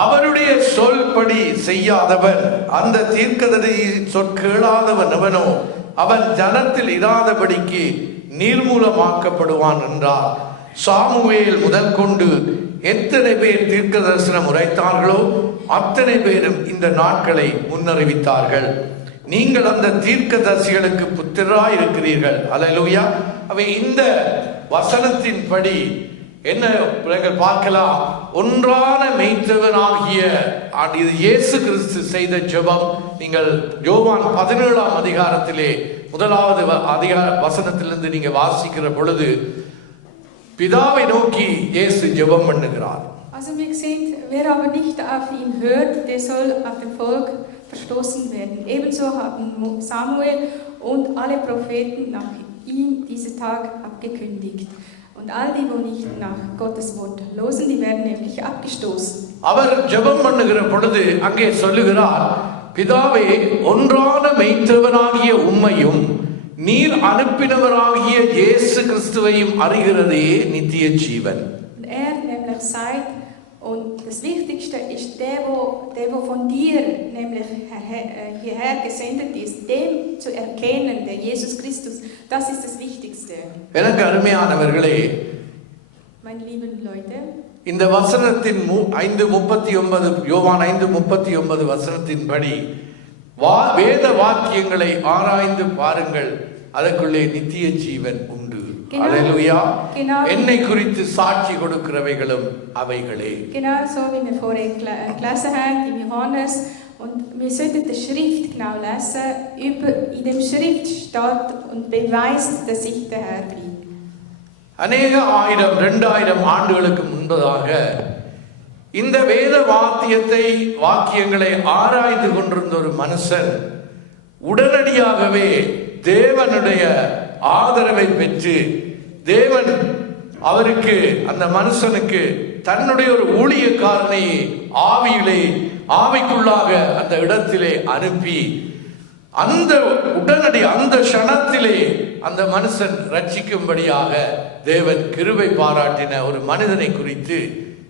அவருடைய சொல்படி செய்யாதவன், அந்த தீர்க்கதரிசி சொற்கேளாதவன் எவனோ அவன் ஜனத்தில் இராதபடிக்கு நீர்மூலமாக்கப்படுவான் என்றார். சாமுவேல் முதல் கொண்டு எத்தனை பேர் தீர்க்க தரிசனம் உரைத்தார்களோ அத்தனை பேரும் இந்த நாட்களை முன்னறிவித்தார்கள். நீங்கள் அந்த தீர்க்கதரிசிகளுக்கு புத்திரராய் இருக்கிறீர்கள். அல்லேலூயா. அவை இந்த வசனத்தின்படி என்ன நீங்கள் பார்க்கலாம், ஒன்றான மெய்த்தவனாகிய இது இயேசு கிறிஸ்து செய்த ஜெபம். நீங்கள் யோவான் 17ஆம் அதிகாரத்திலே 1வது அதிகார வசனத்திலிருந்து நீங்க வாசிக்கிற பொழுது பிதாவை நோக்கி இயேசு ஜெபம் பண்ணுகிறார். Also wir sehen, wer aber nicht auf ihn hört, der soll auf dem Volk verstoßen werden. Ebenso haben Samuel und alle Propheten nach ihm diesen Tag abgekündigt. Und all die, wo nicht nach Gottes Wort losen, die werden nämlich abgestoßen. அவர் ஜெபம் பண்ணுகிற பொழுது அங்கே சொல்லுகிறார், பிதாவே, ஒன்றான மெய்த்தவனாகிய உம்மையும் நீர் அனுப்பினவராகிய இயேசு கிறிஸ்துவையும் அறிகிறதே நித்திய ஜீவன். Und nämlich sagt, und das Wichtigste ist der wo von dir nämlich hierher gesendet ist, dem zu erkennen, der Jesus Christus, das ist das Wichtigste. எனக்கு அருமையானவர்களே, Meine lieben Leute, இந்த வசனத்தின் 5:39 யோவான் 5:39 வசனத்தின்படி வேத வாக்கியங்களை ஆராய்ந்து பாருங்கள், அதற்குள்ளே நித்திய ஜீவன் உண்டு. அல்லேலூயா. என்னை குறித்து சாட்சி கொடுக்கிறவைகளும் அவைகளே. Genau so wie wir vorher gelesen haben im Johannes, und wir sollten die Schrift genau lesen. In dem Schrift steht und beweist, dass ich der Herr bin. அநேக 2000 ஆண்டுகளுக்கு முன்பதாக இந்த வேத வாக்கியங்களை ஆராய்ந்து கொண்டிருந்த ஒரு மனுஷன் உடனடியாகவே தேவனுடைய ஆதரவை பெற்று தேவன் அவருக்கு, அந்த மனுஷனுக்கு தன்னுடைய ஒரு ஊழியக்காரனை ஆவிக்குள்ளாக அந்த இடத்திலே அனுப்பி அந்த க்ஷணத்திலே அந்த மனுஷன் ரட்சிக்கும்படியாக தேவன் கிருபை பாராட்டின ஒரு மனிதனை குறித்து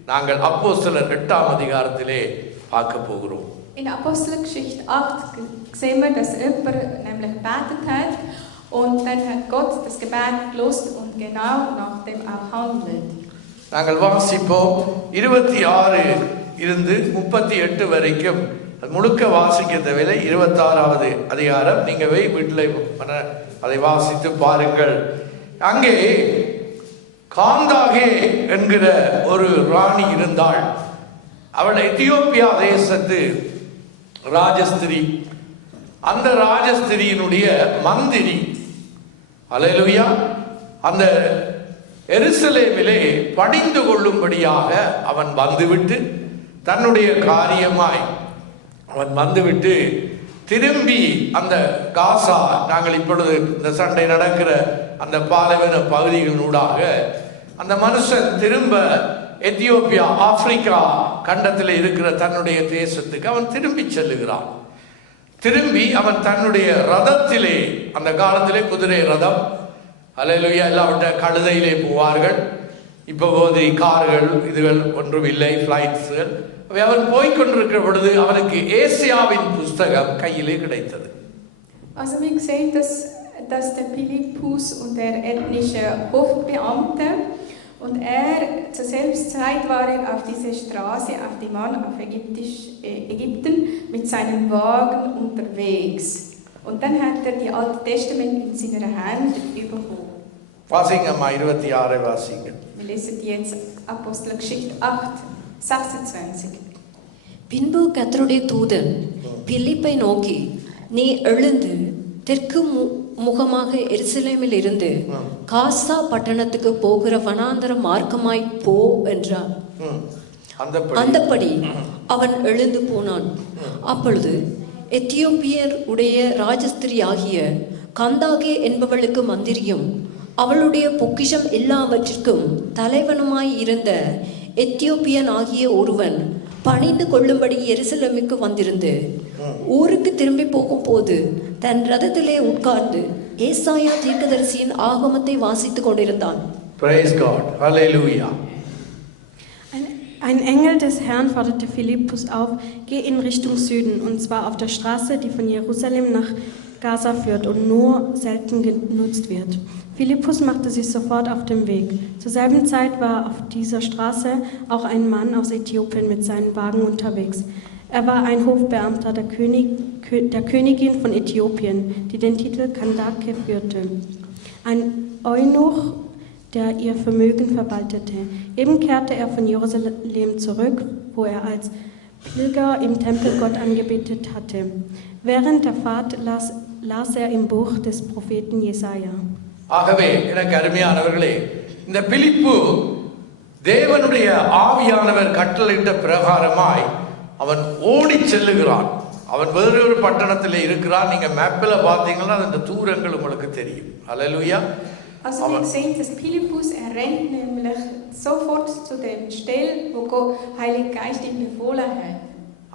நாங்கள் அப்போஸ்தலர் 8ஆம் அதிகாரத்திலே பார்க்க போகிறோம். In Apostelgeschichte 8 sehen wir, dass jemand nämlich gebetet hat und dann hat Gott das Gebet gelost und genau nach dem auch handelt. நாங்கள் வாசிப்போம் 26 இருந்து 38 வரைக்கும். முழுக்க வாசிக்க தேவையில்லை. 26வது அதிகாரம் நீங்க வீட்டில் அதை வாசித்து பாருங்கள். அங்கே காந்தாகே என்கிற ஒரு ராணி இருந்தாள். அவள் எத்தியோப்பியா தேசத்து ராஜஸ்திரி. அந்த ராஜஸ்திரியினுடைய மந்திரி, அல்லேலூயா, அந்த எருசலேமிலே படிந்து கொள்ளும்படியாக அவன் வந்துவிட்டு தன்னுடைய காரியமாய் அவன் வந்துவிட்டு திரும்பி அந்த காசா, நாங்கள் இப்பொழுது இந்த சண்டை நடக்கிற அந்த பாலைவன பகுதிகளூடாக அந்த மனுஷன் திரும்ப எத்தியோப்பியா ஆப்பிரிக்கா கண்டத்தில் இருக்கிற தன்னுடைய தேசத்துக்கு அவன் திரும்பி செல்லுகிறான். திரும்பி அவன் தன்னுடைய ரதத்திலே, அந்த காலத்திலே குதிரை ரதம், அல்லேலூயா, எல்லாவற்ற கழுதையிலே போவார்கள். இப்போ போது கார்கள் இதுகள் ஒன்றும் இல்லை, ஃப்ளைட்ஸுகள். அவன் போய்கொண்டிருக்கிற பொழுது அவனுக்கு ஏசியாவின் புஸ்தகம் கையிலே கிடைத்தது. Also wir sehen, dass dass der Philippus und der ethnische Hofbeamte und er zur selben Zeit war er auf dieser Straße auf dem Mann auf Ägypten mit seinem Wagen unterwegs. Und dann hat er die Alte Testament in seiner Hand bekommen. வாசிங்க அம்மா 26 வாசிங்க. Wir lesen jetzt Apostelgeschichte 8, 26. பின்பு கர்த்தருடைய தூதன் பிலிப்பை நோக்கி, நீ எழுந்து தெற்கு முகமாக எருசலேமில் இருந்து காசா பட்டணத்துக்கு போகிற வனாந்தர மார்க்கமாய் போ என்றார். அந்தப்படி அவன் எழுந்து போனான். அப்பொழுது எத்தியோப்பியர் உடைய ராஜஸ்திரி ஆகிய கந்தாகே என்பவளுக்கு மந்திரியும் அவளுடைய பொக்கிஷம் எல்லாவற்றிற்கும் தலைவனுமாய் இருந்த எத்தியோப்பியன் ஆகிய ஒருவன் பணிந்து கொள்ளும்படி எருசலேமுக்கு வந்திருந்து ஊருக்கு திரும்பி போகும் போது தன் ரதத்திலே உட்கார்ந்து ஏசாயா தீர்க்கதரிசியின் ஆகமத்தை வாசித்துக் கொண்டிருந்தான். Praise God. Hallelujah. Ein Engel des Herrn forderte Philippus auf, geh in Richtung Süden, und zwar auf der Straße, die von Jerusalem nach Gaza führt und nur selten genutzt wird. Philippus machte sich sofort auf den Weg. Zur selben Zeit war auf dieser Straße auch ein Mann aus Äthiopien mit seinem Wagen unterwegs. Er war ein Hofbeamter der Königin von Äthiopien, die den Titel Kandake führte. Ein Eunuch, der ihr Vermögen verwaltete. Eben kehrte er von Jerusalem zurück, wo er als Pilger im Tempel Gott angebetet hatte. Während der Fahrt las er im Buch des Propheten Jesaja. ஆகவே எனக்கு அருமையானவர்களே, இந்த பிலிப்பு தேவனுடைய ஆவியானவர் கட்டளையிட்ட பிரகாரமாய் அவன் ஓடி செல்லுகிறான். அவன் வேறு ஒரு பட்டணத்தில் இருக்கிறான். நீங்க மேப்பில் பார்த்தீங்கன்னா அந்த தூரங்கள் உங்களுக்கு தெரியும். அல்லேலூயா. Also wir sehen, dass Philippus rennt nämlich sofort zu dem Stelle, wo Gott Heilige Geist ihm befohlen hat.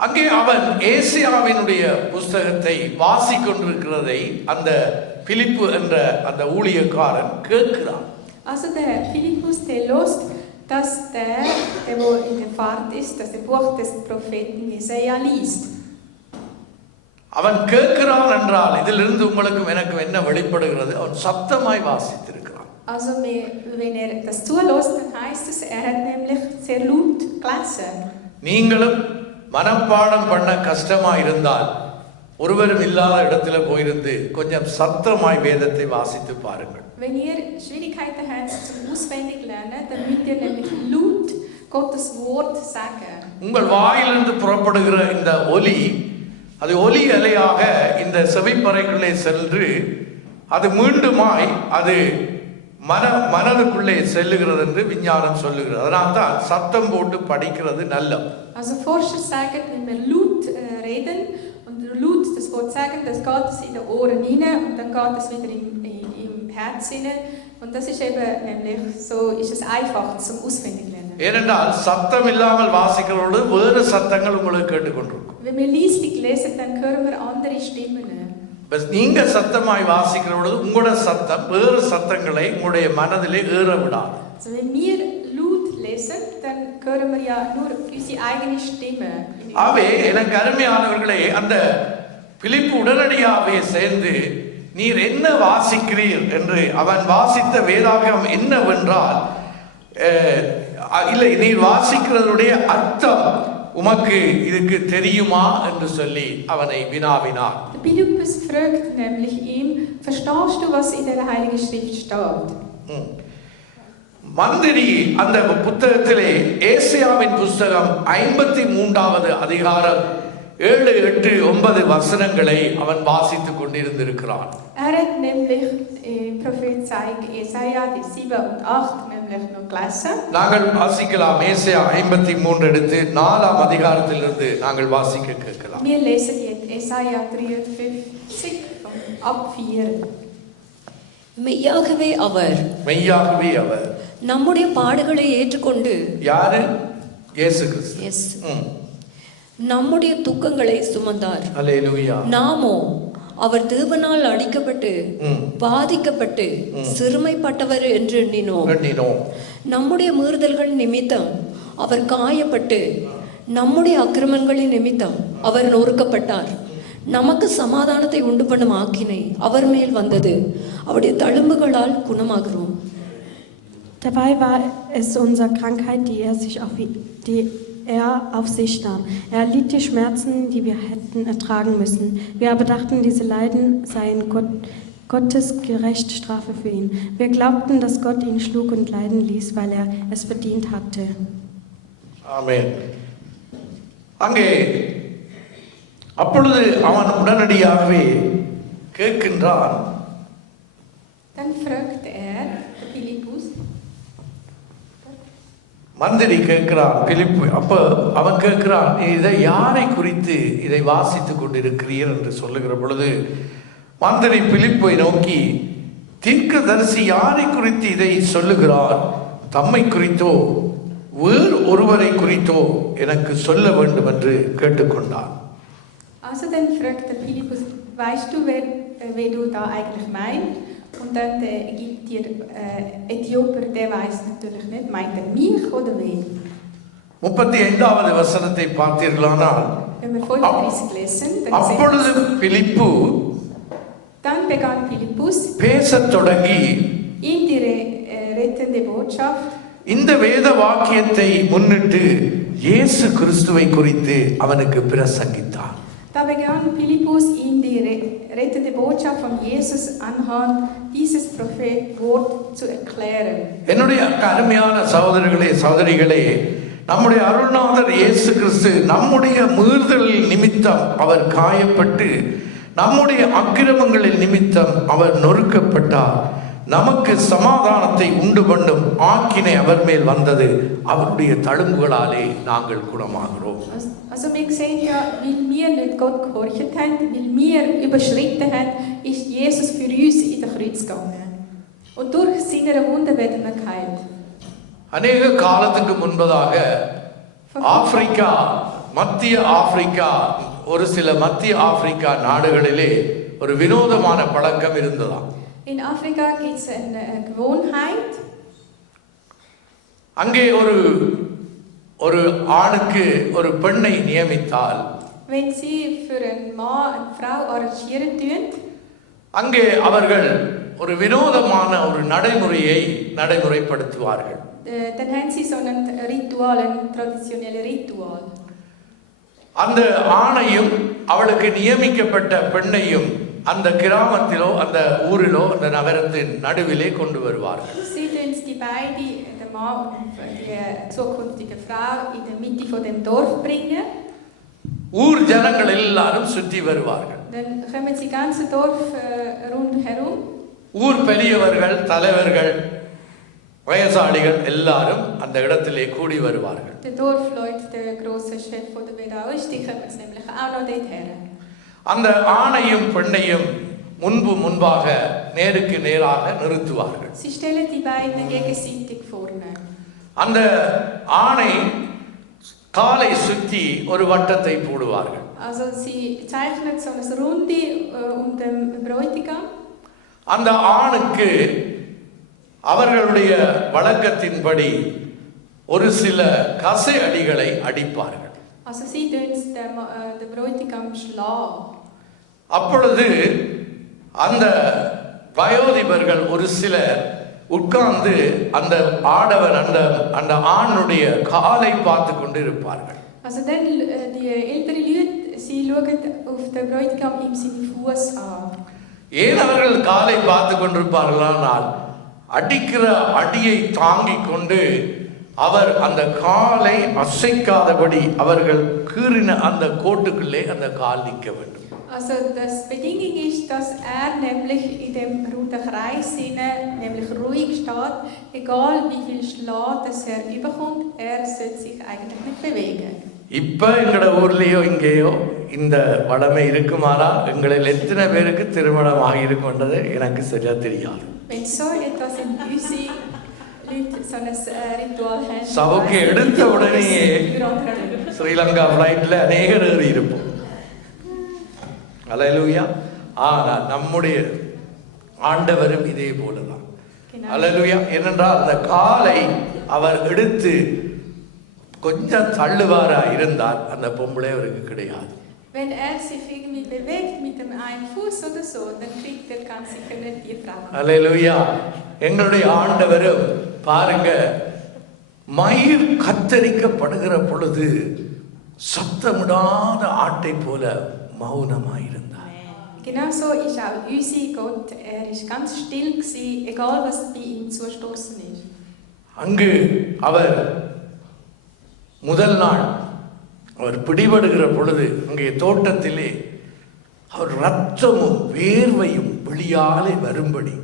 அங்கே அவன் ஏசாயாவினுடைய புஸ்தகத்தை வாசிக்கொண்டிருக்கிறதை அந்த பிலிப்பு என்ற அந்த ஊழியக்காரன் கேட்கிறான். Also der Philippus, der lost, dass der wo in der Fahrt ist, dass der Buch des Propheten Jesaja liest. அவன் கேட்கிறான் என்றால் இதிலிருந்து உங்களுக்கும் எனக்கும் என்ன வெளிப்படுகிறது? அவன் சத்தமாய் வாசித்திருக்கிறான். Also wenn das zulässt, dann heißt es, hat nämlich sehr laut gelesen. நீங்களும் மனப்பாடம் பண்ண கஷ்டமா இருந்தால் ஒருவரும் இல்லாத இடத்துல போயிருந்து கொஞ்சம் சத்தமாய் வேதத்தை வாசித்து பாருங்கள். Wenn ihr Schwierigkeiten habt zum auswendig lernen, dann müsst ihr nämlich laut Gottes Wort sagen. உங்கள் வாயிலிருந்து புறப்படுகிற இந்த ஒலி, அது ஒலி அலையாக இந்த செவிப்பறைக்குள்ளே சென்று அது மீண்டுமாய் அது மனதுக்குள்ளே செல்லுகிறது என்று விஞ்ஞானம் சொல்லுகிறது. அதனால்தான் சத்தம் போட்டு படிக்கிறது நல்லது. Also Forscher sagen, wenn wir laut reden und laut das Wort sagen, das geht es in die Ohren rein und dann geht es wieder im Herz rein. Und das ist eben nämlich so, ist es einfach zum Auswendiglernen. ஏனென்றால் சத்தம் இல்லாமல் வாசிக்கிறோடு வேறு சத்தங்கள் உங்களுக்கு கேட்டுக்கொண்டிருக்கும். Wenn wir leislich lesen, dann hören wir andere Stimmen. நீங்க சத்தமாய் வாசிக்கிற பொழுது உங்களோட சத்தம் வேறு சத்தங்களை உங்களுடைய மனதிலே ஏற விடாது. Also wenn wir laut lesen, dann hören wir ja nur unsere eigene Stimme. ஆவே எனக்கு அருமையானவர்களே, அந்த பிலிப்பு உடனடியாகவே சேர்ந்து நீர் என்ன வாசிக்கிறீர் என்று அவன் வாசித்த வேதாகம் என்னவென்றால், இல்லை நீர் வாசிக்கிறதுடைய அர்த்தம் உமக்கு இதுக்கு தெரியுமா என்று சொல்லி அவனை வினாவினார். Philippus fragt nämlich ihm, verstehst du, was in der Heiligen Schrift steht? மந்திரி அந்த புத்தகத்திலே ஏசாயாவின் புஸ்தகம் 53வது அதிகாரம் 7, 8, 9 வசனங்களை அவன் வாசித்துக் கொண்டிருந்திருக்கிறான். Hat nämlich Prophet Jesaja 7 und 8 nämlich noch gelesen. நாங்கள் வாசிக்கலாம். ஏசாயா 53 எடுத்து 4ஆம் அதிகாரத்திலிருந்து நாங்கள் வாசிக்க கேட்கலாம். Wir lesen jetzt Jesaja 53 ab 4. மெய்யாகவே அவர் நம்முடைய பாடுகளை ஏற்றுக்கொண்டு, யாரு? இயேசு கிறிஸ்து. நம்முடைய துக்கங்களை சுமந்தார். அல்லேலூயா. நாமோ அவர் தேவனால் அடிக்கப்பட்டு பாதிக்கப்பட்டு சிறுமைப்பட்டவர் என்று எண்ணினோம். நம்முடைய மீறுதல்கள் நிமித்தம் அவர் காயப்பட்டு நம்முடைய அக்கிரமங்களின் நிமித்தம் அவர் நொறுக்கப்பட்டார். நமக்கு சமாதானத்தை உண்டு பண்ணும் ஆக்கினை அவர் மேல் வந்தது, அவருடைய தழும்புகளால் குணமாகிறோம். Dabei war es unsere Krankheit, die er auf sich nahm. Er litt die Schmerzen, die wir hätten ertragen müssen. Wir aber dachten, diese Leiden seien Gottes gerechte Strafe für ihn. Wir glaubten, dass Gott ihn schlug und leiden ließ, weil er es verdient hatte. ஆமென். அங்கே அப்பொழுது அவன் உடனடியாகவே கேட்கின்றான். Dann fragt der Philippus. மந்திரி கேட்கிறான் பிலிப்பு. அப்ப அவன் கேட்கிறான், இதை யாரை குறித்து இதை வாசித்துக் கொண்டிருக்கிறீர் என்று சொல்லுகிற பொழுது மந்திரி பிலிப்பை நோக்கி, தீர்க்கதரிசி யாரை குறித்து இதை சொல்லுகிறார்? தம்மை குறித்தோ வேறு ஒருவரை குறித்தோ எனக்கு சொல்ல வேண்டும் என்று கேட்டுக்கொண்டான். Also dann fragt der Philippus, weißt du, wer du da eigentlich meinst? Und dann der Ägyptier, Äthioper, der weiß natürlich nicht, meint er mich oder wen? 35வது வசனத்தை பார்த்தீர்களானால், Wenn wir 35 lesen, அப்பொழுது பிலிப்பு dann begann Philippus, பேசத் தொடங்கி ihm die rettende Botschaft, இந்த வேத வாக்கியத்தை முன்னிட்டு இயேசு கிறிஸ்துவை குறித்து அவனுக்கு பிரசங்கித்தார். Da begann Philippus, ihm die rettende Botschaft von Jesus anhand dieses Prophetwort zu erklären. என்னுடைய அருமையான சகோதரர்களே சகோதரிகளே, நம்முடைய அருள்நாதர் இயேசு கிறிஸ்து நம்முடைய மீறுதலின் நிமித்தம் அவர் காயப்பட்டு, நம்முடைய அக்கிரமங்களின் நிமித்தம் அவர் நொறுக்கப்பட்டார். நமக்கு சமாதானத்தை உண்டு பண்ணும் ஆக்கினை அவர் மேல் வந்தது. அவருடைய தழும்புகளாலே நாங்கள் குணமாகிறோம். Also wir sehen ja, weil wir nicht Gott gehorcht haben, weil wir überschritten haben, ist Jesus für uns in den Kreuz gegangen. Und durch seine Wunden werden wir geheilt. அநேக காலத்துக்கு முன்பதாக ஆப்பிரிக்கா, மத்திய ஆப்பிரிக்கா, ஒரு சில மத்திய Africa நாடுகளிலே ஒரு வினோதமான பழக்கம் இருந்ததாம். In Afrika gibt es eine Gewohnheit. அங்கே ஒரு ஆணுக்கு ஒரு பெண்ணை நியமித்தால், Wenn sie für einen Mann eine Frau arrangieren tun, அங்கே அவர்கள் ஒரு வினோதமான ஒரு நடைமுறையை நடைமுறைப்படுத்துவார்கள். dann haben sie so ein Ritual, ein traditionelles Ritual. அந்த ஆணையும் அவளுக்கு நியமிக்கப்பட்ட பெண்ணையும் அந்த கிராமத்திலோ அந்த ஊரிலோ அந்த நகரத்தின் நடுவிலே கொண்டு வருவார்கள். Sie tun die beide, der Mann und die zukünftige Frau, in der Mitte von dem Dorf bringen. ஊர் ஜனங்கள் எல்லாரும் சுற்றி வருவார்கள். Dann kommen sie ganze Dorf rundherum. ஊர் பெரியவர்கள், தலைவர்கள், வயசாளிகள் எல்லாரும் அந்த இடத்திலே கூடி வருவார்கள். Der Dorfleute, der große Chef von der Bedauerung, die kommen nämlich auch noch dorthin. அந்த ஆணையும் பெண்ணையும் முன்பாக நேருக்கு நேராக நிறுத்துவார்கள். Sie stellen die beiden gegenseitig vorne. அந்த ஆணை காலை சுற்றி ஒரு வட்டத்தை போடுவார்கள். Also sie zeichnen so eine Runde dem Bräutigam. அந்த ஆணுக்கு அவர்களுடைய வழக்கத்தின்படி ஒரு சில கசை அடிகளை அடிப்பார்கள். Also sie tun den Bräutigam schlagen. அப்பொழுது அந்த வயோதிபர்கள் ஒரு சிலர் உட்கார்ந்து அந்த ஆடவன் அந்த ஆணுடைய காலை பார்த்து கொண்டு இருப்பார்கள். Also dann die älteren Leute, sie schauen auf den Bräutigam ihm seinen Fuß an. ஏன் அவர்கள் காலை பார்த்து கொண்டிருப்பார்களானால், அடிக்கிற அடியை தாங்கிக் கொண்டு அவர் அந்த காலை அசைக்காதபடி அவர்கள் கீறின அந்த கோட்டுக்குள்ளே அந்த கால் நிற்க வேண்டும். Also das Bedingung ist, dass nämlich in dem runden Kreis nämlich ruhig steht, egal wie viel Schlag das überkommt, sollte sich eigentlich nicht bewegen. இப்ப எங்கட ஊர்லயோ இங்கேயோ இந்த வளமை இருக்குமானா எங்களில் எத்தனை பேருக்கு திருமணம் ஆகியிருக்குன்றது எனக்கு சரியா தெரியாது. Wenn so etwas in unsere Leute so ein Ritual haben, சவுக்கு எடுத்த உடனே ஸ்ரீலங்கா ஃப்ளைட்ல அநேகர் ஏறி இருப்போம். அல்லேலூயா. ஆனா நம்முடைய ஆண்டவரும் இதே போலதான். அல்லேலூயா. ஏனென்றால் அந்த காலை அவர் எடுத்து கொஞ்சம் தள்ளுவாரா இருந்தால் அந்த பொம்பளை அவருக்கு கிடையாது. Wenn er sich irgendwie bewegt mit dem einen Fuß oder so, dann kriegt er ganz sicher nicht die Frau. அல்லேலூயா. எங்களுடைய ஆண்டவரும் பாருங்க, மயிர் கத்தரிக்கப்படுகிற பொழுது சத்தமிடாத ஆட்டை போல மௌனமாயிருந்தார். Genauso ist auch unser Gott. Er ist ganz still gewesen, egal was bei ihm zustoßen ist. அங்கு அவர் முதல் நாள் அவர் பிடிபடுகிற பொழுது அங்கே தோட்டத்திலே அவர் ரத்தமும் வேர்வையும் வெளியாலே வரும்படி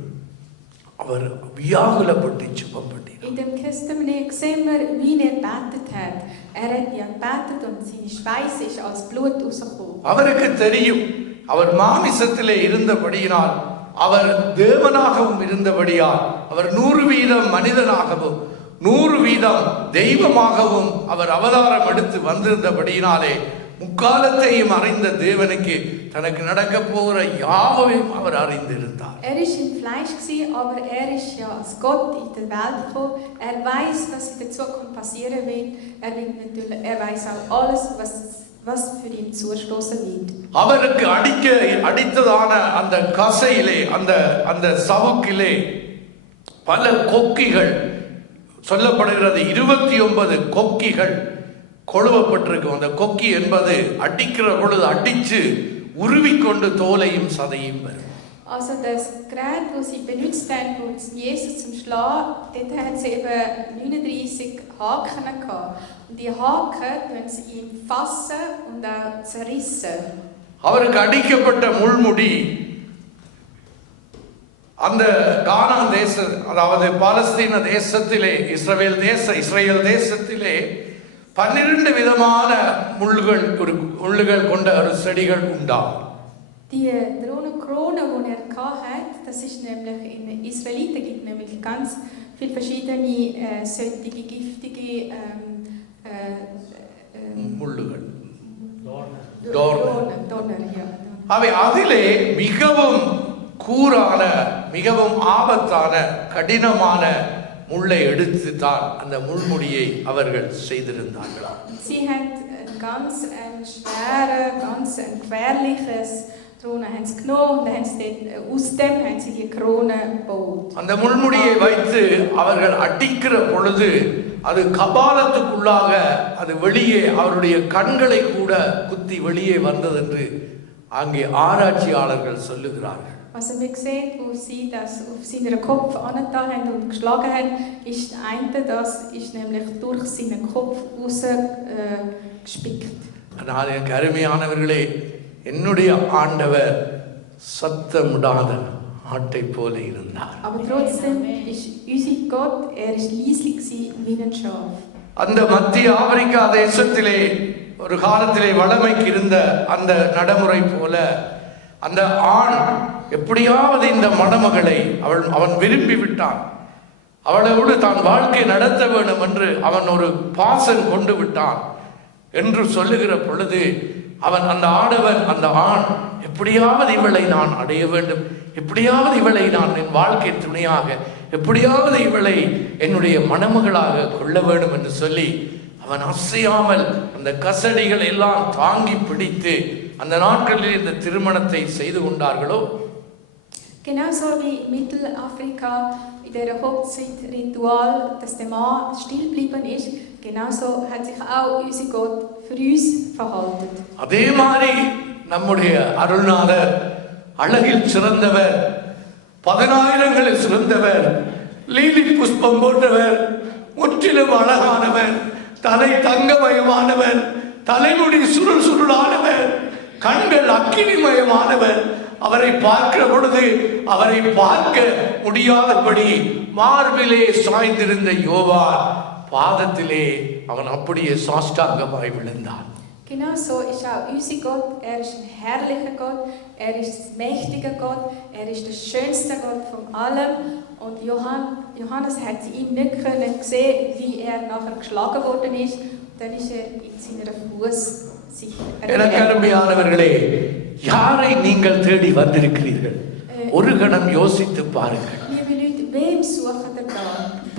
அவர் வியாகுலப்பட்டு ஜெபம் பண்ணினார். In dem Testament sehen wir, wie er betet hat. Er hat ja gebetet und seine Schweiß ist als Blut rausgekommen. அவருக்கு தெரியும், அவர் மாமிசத்திலே இருந்தபடியினால், அவர் தேவனாகவும் இருந்தபடியால், அவர் 100% மனிதனாகவும் 100% தெய்வமாகவும் அவர் அவதாரம் எடுத்து வந்திருந்தபடியினாலே முக்காலத்தையும் அறிந்த தேவனுக்கு தனக்கு நடக்க போகிற யாவையும் அவர் அறிந்திருந்தார். Er ist im Fleisch gewesen, aber er ist ja als Gott in die Welt gekommen. Er weiß, was in der Zukunft passieren wird. Er weiß auch alles, was für ihn zustoßen wird. அவருக்கு அடித்ததான அந்த கசையிலே, அந்த சவுக்கிலே பல கொக்கிகள் சொல்லப்படுகிறது. 29 கொக்கிகள் கொழுவப்பட்டிருக்கும். அந்த கொக்கி என்பது அடிக்கிற பொழுது அடிச்சு உருவிக்கொண்டு தோலையும் சதையும் வரும். Also das Gerät, das sie benutzt haben, um Jesus zum Schlagen, dort hat sie eben 39 Haken gehabt. Und die Haken können sie ihn fassen und auch zerrissen. அவருக்கு அடிக்கப்பட்ட முள்முடி அந்த கானான் தேச, அதாவது பாலஸ்தீன தேசத்திலே, இஸ்ரவேல் தேசத்திலே 12 விதமான முள்ளுகள் கொண்ட ஒரு செடிகள் உண்டாகும். Die Krone, die er hatte, das ist nämlich in den Israeliten gibt nämlich ganz viele verschiedene solche giftige முள்ளுகள், Dornen, ja. அவை அதிலே மிகவும் கூரான, மிகவும் ஆபத்தான, கடினமான முள்ளை எடுத்து தான் அந்த முள்முடியை அவர்கள் செய்திருந்தார்களாம். Sie hat ein ganz schweres, ganz gefährliches Krone haben sie genommen und aus dem haben sie die Krone gebaut. அந்த முள்முடியை வைத்து அவர்கள் அடிக்கிற பொழுது அது கபாலத்துக்குள்ளாக அது வெளியே அவருடைய கண்களை கூட குத்தி வெளியே வந்தது என்று அங்கே ஆராய்ச்சியாளர்கள் சொல்லுகிறார்கள். Also wir sehen, wo sie das auf seinen Kopf angetan haben und geschlagen haben, ist eine, das ist nämlich durch seinen Kopf rausgespickt. ஆனால் எனக்கு அருமையானவர்களே, என்னுடைய ஆண்டவர் சத்தமிடாத ஆட்டை போல இருந்தார். Aber trotzdem ist unser Gott, er ist leislich wie ein Schaf. அந்த மத்திய ஆப்பிரிக்கா தேசத்திலே ஒரு காலத்திலே வளமைக்கு இருந்த அந்த நடைமுறை போல அந்த ஆண் எப்படியாவது இந்த மணமகளை அவன் விரும்பி விட்டான், அவளோடு தான் வாழ்க்கை நடத்த வேண்டும் என்று அவன் ஒரு பாசம் கொண்டு விட்டான் என்று சொல்லுகிற பொழுது அவன் அந்த ஆண் எப்படியாவது இவளை நான் அடைய வேண்டும், எப்படியாவது இவளை நான் என் வாழ்க்கை துணையாக, எப்படியாவது இவளை என்னுடைய மணமகளாக கொள்ள வேண்டும் என்று சொல்லி அவன் அசையாமல் அந்த கசடிகள் எல்லாம் தாங்கி பிடித்து அந்த நாட்களில் இந்த திருமணத்தை செய்து கொண்டார்களோ. Genauso wie in Mittelafrika in der Hochzeitritual, dass der Mann still geblieben ist, genauso hat sich auch unser Gott für uns verhalten. அதே மாதிரி நம்முடைய அருள்நாதர் அழகில் சிறந்தவர், 10,000களில் சிறந்தவர், லீலி புஷ்பம் போன்றவர், முற்றிலும் அழகானவர், தலை தங்கமயமானவர், தலைமுடி சுருள் சுருளானவர், கண்கள் அக்கினிமயமானவர். அவரை பார்க்கிற பொழுது அவரை பார்க்க முடியாதபடி மார்பிலே சாய்ந்திருந்த யோவான் பாதத்திலே அவன் அப்படியே சாஷ்டாங்கமாய் விழுந்தான். Genau so ist auch unser Gott. Er ist ein herrlicher Gott, er ist ein mächtiger Gott, er ist der schönste Gott von allem. Und Johannes hat ihn nicht sehen, wie er nachher geschlagen worden ist. Dann ist er in seiner Fuß sich அருமையானவர்களே, யாரை நீங்கள் தேடி வந்திருக்கிறீர்கள்? ஒரு கணம் யோசித்து பாருங்கள். Liebe Leute, wem suchen ihr da?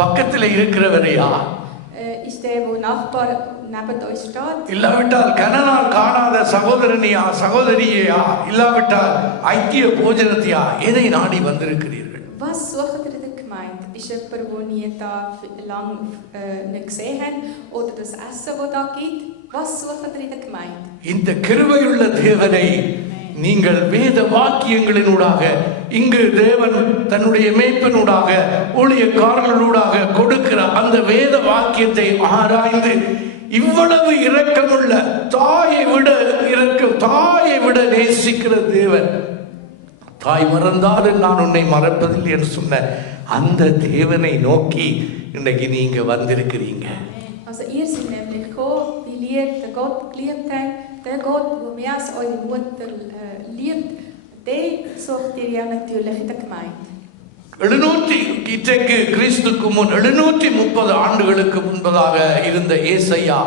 பக்கத்தில் இருக்கிறவரையா? Ist ist der, wo Nachbar neben uns steht. இல்லாவிட்டால் கனனால் காணாத சகோதரனியா சகோதரியா, இல்லாவிட்டால் ஐக்கிய போஜனத்தையா, எதை நாடி வந்திருக்கிறீர்கள்? Was sucht ihr in der Gemeinde? Ist jemand, der nie da lange nicht gesehen hat? Oder das Essen, das da gibt? Was sucht ihr in der Gemeinde? இந்த கிருபையுள்ள தேவனை நீங்கள் வேத வாக்கியங்களினூடாக, இங்கு தேவன் தன்னுடைய மேய்ப்பனூடாக ஊழியக்காரர்களூடாக கொடுக்கிற அந்த வேத வாக்கியத்தை ஆராய்ந்து, இவ்வளவு இரக்கமுள்ள தாயை விட நேசிக்கிற தேவன், தாய் மறந்தாலும் நான் உன்னை மறப்பதில்லை என்று சொன்ன அந்த தேவனை நோக்கி இன்னைக்கு நீங்க வந்திருக்கிறீங்க. Also ihr seid nämlich gekommen, weil ihr den Gott geliebt habt, der Gott, der mehr als eure Mutter liebt, den sucht ihr ja natürlich in der Gemeinde. 700 கிறிஸ்துக்கு முன் 730 ஆண்டுகளுக்கு முன்பதாக இருந்த ஏசாயா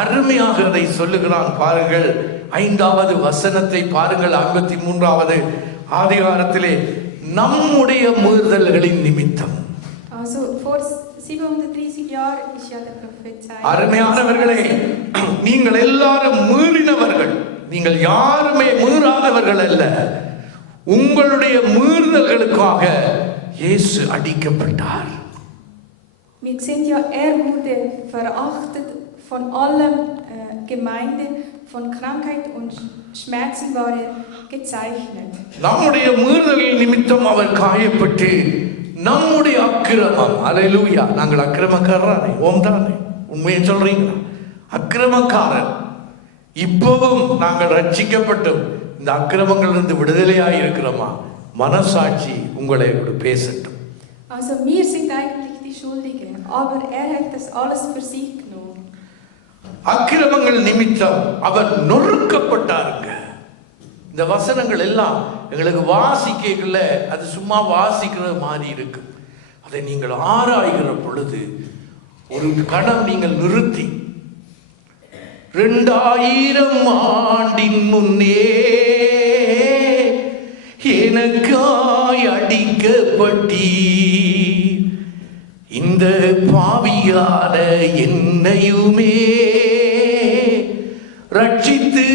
அருமையாக அதை சொல்லுகிறான். பாருங்கள், 5வது வசனத்தை பாருங்கள். 53வது அதிகாரத்திலே, நம்முடைய மீறுதல்களின் நிமித்தம். Also vor 730 Jahren ist ja der Prophet Jesaja. அருமையானவர்களே, நீங்கள் எல்லாரும் மீறினவர்கள், நீங்கள் யாருமே மீறாதவர்கள் அல்ல. உங்களுடைய மீறுதல்களுக்காக இயேசு அடிக்கப்பட்டார். Wir sehen ja, wurde verachtet von allen Gemeinden, von Krankheit und Schmerzen war gezeichnet. நம்முடைய மீறுதலின் நிமித்தம் அவர் காயப்பட்டு, நம்முடைய அக்கிரமம், அல்லேலூயா, நாங்கள் அக்கிரமக்காரரானே, ஓம் தானே, உண்மையை சொல்றீங்களா? அக்கிரமக்காரன். இப்பவும் நாங்கள் ரட்சிக்கப்பட்டோம், இந்த அக்கிரமங்களிலிருந்து விடுதலையாய் இருக்கிறோமா? மனசாட்சி உங்களை பேசட்டும். Also wir sind eigentlich die Schuldigen, aber hat das alles für sich genommen. அக்கிரமங்கள் நிமித்தம் அவர் நொறுக்கப்பட்டாருங்க. இந்த வசனங்கள் எல்லாம் எங்களுக்கு வாசிக்கல, அது சும்மா வாசிக்கிறது மாதிரி இருக்கு. அதை நீங்கள் ஆராய்கிற பொழுது ஒரு கணம் நீங்கள் நிறுத்தி, 2000 ஆண்டின் முன்னே எனக்காய் அடிக்கப்பட்டீர், இந்த பாவியான என்னையுமே ரட்சித்து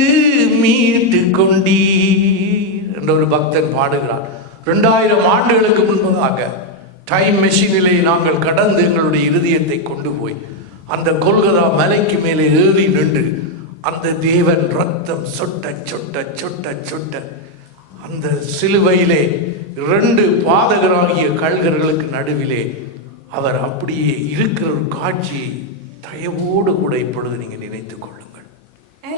மீட்டு கொண்டீர் என்ற ஒரு பக்தன் பாடுகிறார். 2000 ஆண்டுகளுக்கு முன்பதாக டைம் மெஷினிலே நாங்கள் கடந்து எங்களுடைய இருதயத்தை கொண்டு போய் அந்த கொல்கதா மலைக்கு மேலே ஏறி நின்று அந்த தேவன் ரத்தம் சொட்ட சொட்ட சொட்ட சொட்ட அந்த சிலுவையிலே 2 பாதகராகிய கல்கர்களுக்கு நடுவிலே அவர் அப்படியே இருக்கிற ஒரு காட்சியை தயவோடு கூட இப்பொழுது நீங்க நினைத்துக் கொள்ளுங்கள்.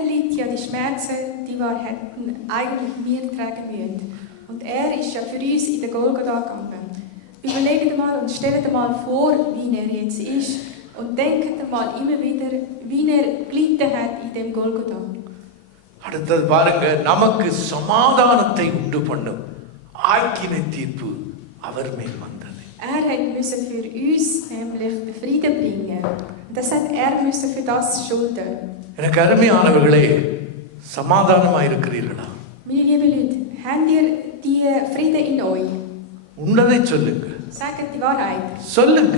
Litt ja die Schmerzen, die wir hätten eigentlich wir tragen müssen. Und ist ja für uns in den Golgatha gegangen. Überlegt mal und stellt mal vor, wie jetzt ist. Und denkt mal immer wieder, wie gelitten hat in dem Golgatha. அடுத்தது பாருங்க, நமக்கு சமாதானத்தை உண்டு பண்ணும் ஆக்கினை தீர்ப்பு அவர் மேல் வந்தது. Müssen für uns nämlich den Frieden bringen. Das hat müssen für das schulden. எனக்கு அருமையானவர்களே, சமாதானமாக இருக்கிறீர்களா? Meine lieben Leute, habt ihr die Frieden in euch? உன்னதை சொல்லுங்க. Sagt die Wahrheit. சொல்லுங்க.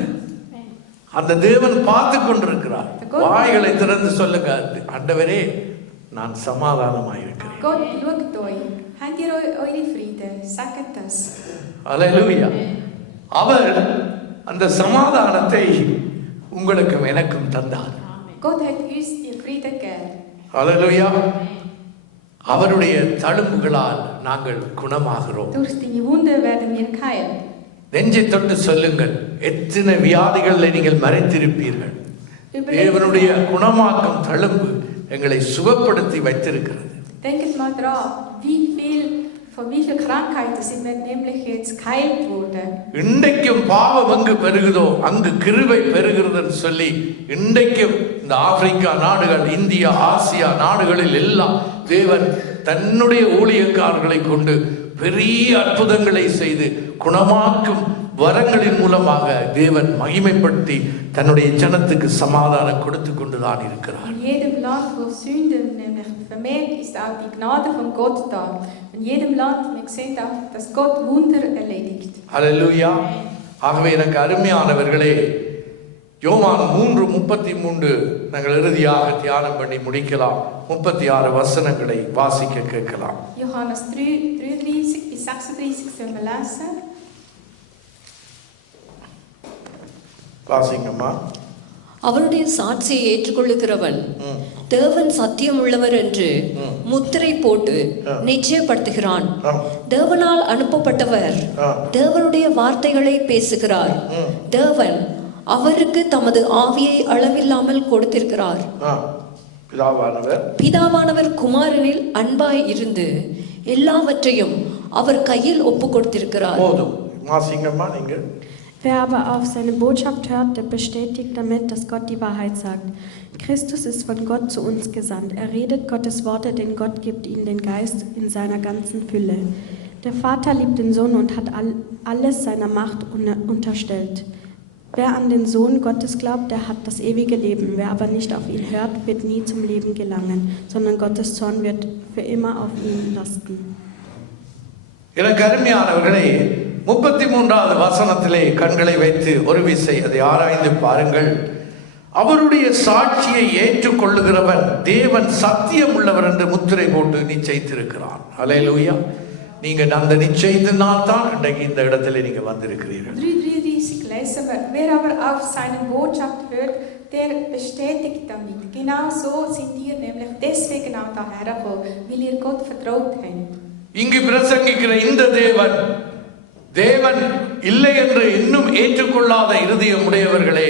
அந்த தேவன் பார்த்து கொண்டிருக்கிறார். வாய்களை திறந்து சொல்லுங்க, ஆண்டவரே நான் சமாதானமாக இருக்கிறேன். Gott schaut euch. Habt ihr eure Frieden? Sagt das. அல்லேலூயா. அவர் அந்த சமாதானத்தை உங்களுக்கும் எனக்கும் தந்தார். Gott hat uns die Frieden gegeben. அல்லேலூயா. அவருடைய தழும்புகளால் நாங்கள் குணமாகிறோம். Durch die Wunden werden wir geheilt. நெஞ்சை தொட்டு சொல்லுங்கள், எத்தனை வியாதிகளை நீங்கள் மறைத்திருப்பீர்கள். தேவனுடைய குணமாக்கும் தழும்பு எங்களை சுகப்படுத்தி வைத்திருக்கிறது. Denkt mal dran, von wie viel Krankheiten sind wir nämlich jetzt geheilt worden. இன்றைக்கும் பாவம் எங்கு பெருகுதோ அங்கு கிருபை பெருகிறதுன்னு சொல்லி இன்றைக்கும் இந்த ஆப்பிரிக்கா நாடுகள், இந்தியா, ஆசியா நாடுகளில் எல்லாம் தேவன் தன்னுடைய ஊழியக்காரர்களை கொண்டு பெரிய அற்புதங்களை செய்து குணமாக்கும் வரங்களின் மூலமாக தேவன் மகிமைப்படுத்தி தன்னுடைய ஜனத்துக்கு சமாதானம் கொடுத்து கொண்டுதான் இருக்கிறார். In jedem Land, wo Sünde nämlich vermehrt ist, auch die Gnade von Gott da. In jedem Land, wir sehen auch, dass Gott Wunder erledigt. Halleluja. ஆகவே எனக்கு அருமையானவர்களே, யோவான் 3:33 நாங்கள் இறுதியாக தியானம் பண்ணி முடிக்கலாம். 36 வசனங்களை வாசிக்க கேட்கலாம். Johannes 3:33 bis 36 sollen wir lesen. வாசிங்கம்மா. அவருடைய சாட்சியை ஏற்றுக்கொள்ளுகிறவன் தேவன் சத்தியம் உள்ளவர் என்று முத்திரை போட்டு நிச்சயப்படுத்துகிறான். தேவனால் அனுப்பப்பட்டவர் தேவனுடைய வார்த்தைகளை பேசுகிறார். தேவன் அவருக்கு தமது ஆவியை அளவில்லாமல் கொடுத்திருக்கிறார். பிதாவானவர் குமாரனில் அன்பாய் இருந்து எல்லாவற்றையும் அவர் கையில் ஒப்பு கொடுத்திருக்கிறார். Wer aber auf seine Botschaft hört, der bestätigt damit, dass Gott die Wahrheit sagt. Christus ist von Gott zu uns gesandt. Er redet Gottes Worte, denn Gott gibt ihnen den Geist in seiner ganzen Fülle. Der Vater liebt den Sohn und hat alles seiner Macht unterstellt. Wer an den Sohn Gottes glaubt, der hat das ewige Leben. Wer aber nicht auf ihn hört, wird nie zum Leben gelangen, sondern Gottes Zorn wird für immer auf ihn lasten. எனக்கு அருமையானவர்களே, 33வது வசனத்திலே கண்களை வைத்து ஒரு விசை அதை ஆராய்ந்து பாருங்கள். அவருடைய சாட்சியை ஏற்றுக்கொள்ளுகிறவன் தேவன் சத்தியம் உள்ளவர் என்று முத்திரை போட்டு நிச்சயித்திருக்கிறான். அல்லேலூயா. நீங்க அந்த நிச்சயத்தினால் தான் இன்றைக்கு இந்த இடத்துல நீங்க வந்திருக்கிறீர்கள். 3:33 lesen wir, wer aber auf seine Botschaft hört, der bestätigt damit. Genau so sind ihr nämlich deswegen auch daher gekommen, weil ihr Gott vertraut habt. இங்கு பிரசங்கிக்கிற இந்த தேவன் இல்லை என்று இன்னும் ஏற்றுக்கொள்ளாத இருதயம் உடையவர்களே,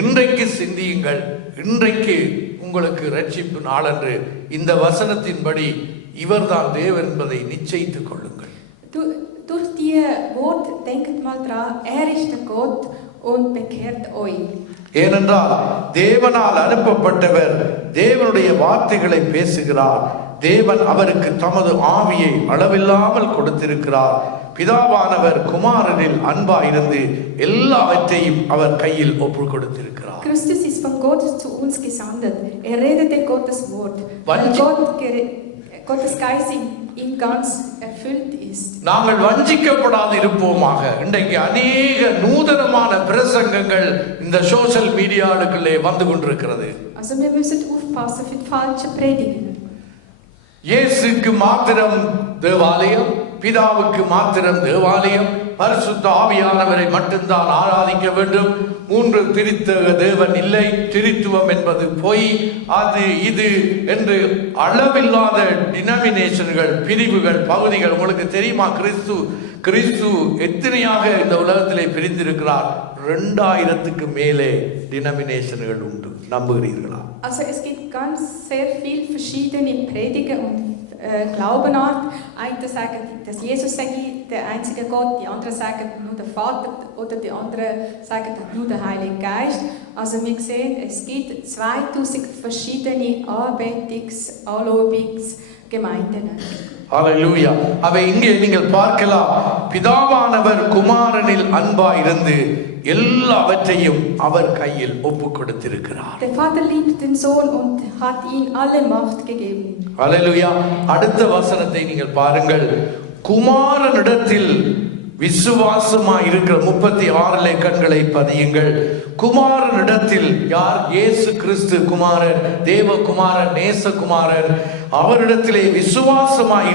இன்றைக்கு சிந்தியுங்கள். இன்றைக்கு உங்களுக்கு ரட்சிப்பு நாளன்று இந்த வசனத்தின்படி இவர்தான் தேவன் என்பதை நிச்சயித்துக் கொள்ளுங்கள். Durch die Wort denkt mal dran, er ist der Gott und bekehrt euch. ஏனென்றால் தேவனால் அனுப்பப்பட்டவர் தேவனுடைய வார்த்தைகளை பேசுகிறார். தேவன் அவருக்கு தமது ஆவியை அளவில்லாமல் கொடுத்திருக்கிறார். பிதாவானவர் குமாரனில் அன்பாயிருந்து எல்லாவற்றையும் அவர் கையில் ஒப்பு கொடுத்திருக்கிறார். Christus ist von Gott zu uns gesandt. Er redete Gottes Wort. Weil Gottes Geist in ganz erfüllt ist. நாங்கள் வஞ்சிக்கப்படாது இருப்போமாக. இன்றைக்கு அநேக நூதனமான பிரசங்கங்கள் இந்த சோஷியல் மீடியாவுக்குள்ளே வந்து கொண்டிருக்கிறது. Also wir müssen aufpassen für falsche Predigen. இயேசுக்கு மாத்திரம் தேவாலயம், பிதாவுக்கு மாத்திரம் தேவாலயம், பரிசுத்த ஆவியானவரை மட்டும்தான் ஆராதிக்க வேண்டும், மூன்று திரித்தக தேவன் இல்லை, திரித்துவம் என்பது பொய், அது இது என்று அளவில்லாத டினாமினேஷன்கள், பிரிவுகள், பகுதிகள். உங்களுக்கு தெரியுமா கிறிஸ்து எத்தனையாக இந்த உலகத்திலே பிரிந்திருக்கிறார்? 2000க்கு மேலே டினாமினேஷன்கள் உண்டு. நம்புகிறீர்களா? Also es gibt ganz sehr viel verschiedene Prediger und Glaubenart. Einige sagen, dass Jesus sei der einzige Gott, die anderen sagen nur der Vater oder die anderen sagen nur der Heilige Geist. Also wir sehen, es gibt 2000 verschiedene Anlobungsgemeinden. ஹல்லேலூயா. அவை இங்கே நீங்கள் பார்க்கலாம், பிதாவானவர் குமாரனில் அன்பாயிருந்து எல்லாவற்றையும் அவர் கையில் ஒப்பு கொடுத்திருக்கிறார். Der Vater liebt den Sohn und hat ihm alle Macht gegeben. ஹல்லேலூயா. அடுத்த வசனத்தை நீங்கள் பாருங்கள். குமாரனிடத்தில் விசுவாசமாய் இருக்கிற 36 கண்களை பதியுங்கள். குமாரனிடத்தில் யார்? இயேசு கிறிஸ்து குமாரன், தேவகுமாரன், நேசகுமாரன். அவரிடத்திலே விசுவாசமாய்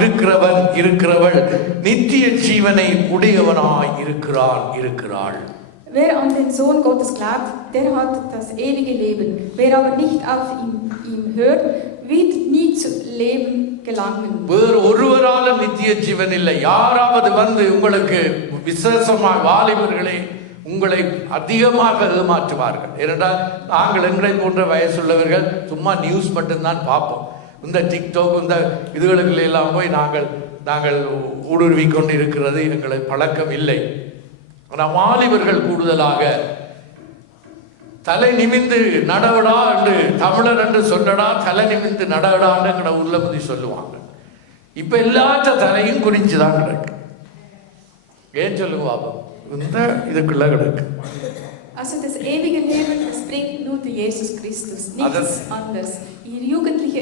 இருக்கிறவள் நித்திய ஜீவனை உடையவனாய் இருக்கிறாள். Wer an den Sohn Gottes glaubt, der hat das ewige Leben. Wer aber nicht auf ihn hört, wird nie zu Leben gelangen. வேறு ஒருவராலும் நித்திய ஜீவன் இல்லை. யாராவது வந்து உங்களுக்கு விசேஷமாக வாலிபர்களே உங்களை அதிகமாக ஏமாற்றுவார்கள். ஏனென்றால் நாங்கள் எங்களை போன்ற வயசுள்ளவர்கள் சும்மா நியூஸ் மட்டும்தான் பார்ப்போம். இந்த டிக்டாக் இந்த இதுகளுக்கு எல்லாம் போய் நாங்கள் ஊடுருவி கொண்டு இருக்கிறது எங்களை பழக்கம் இல்லை. ஆனால் வாலிபர்கள் கூடுதலாக தலை நிமிந்து நடவடா என்று தமிழர் என்று சொல்லடா, தலை நிமிந்து நடவடான்னு எங்களை உள்ளபதி சொல்லுவாங்க. இப்ப எல்லாத்த தலையும் குறிஞ்சுதான் கிடக்கு. ஏன் சொல்லுவாங்க? இந்த இதுக்குள்ள கிடக்கு. Also das ewige Leben, das bringt nur der Jesus Christus, nichts anderes. Ihr Jugendliche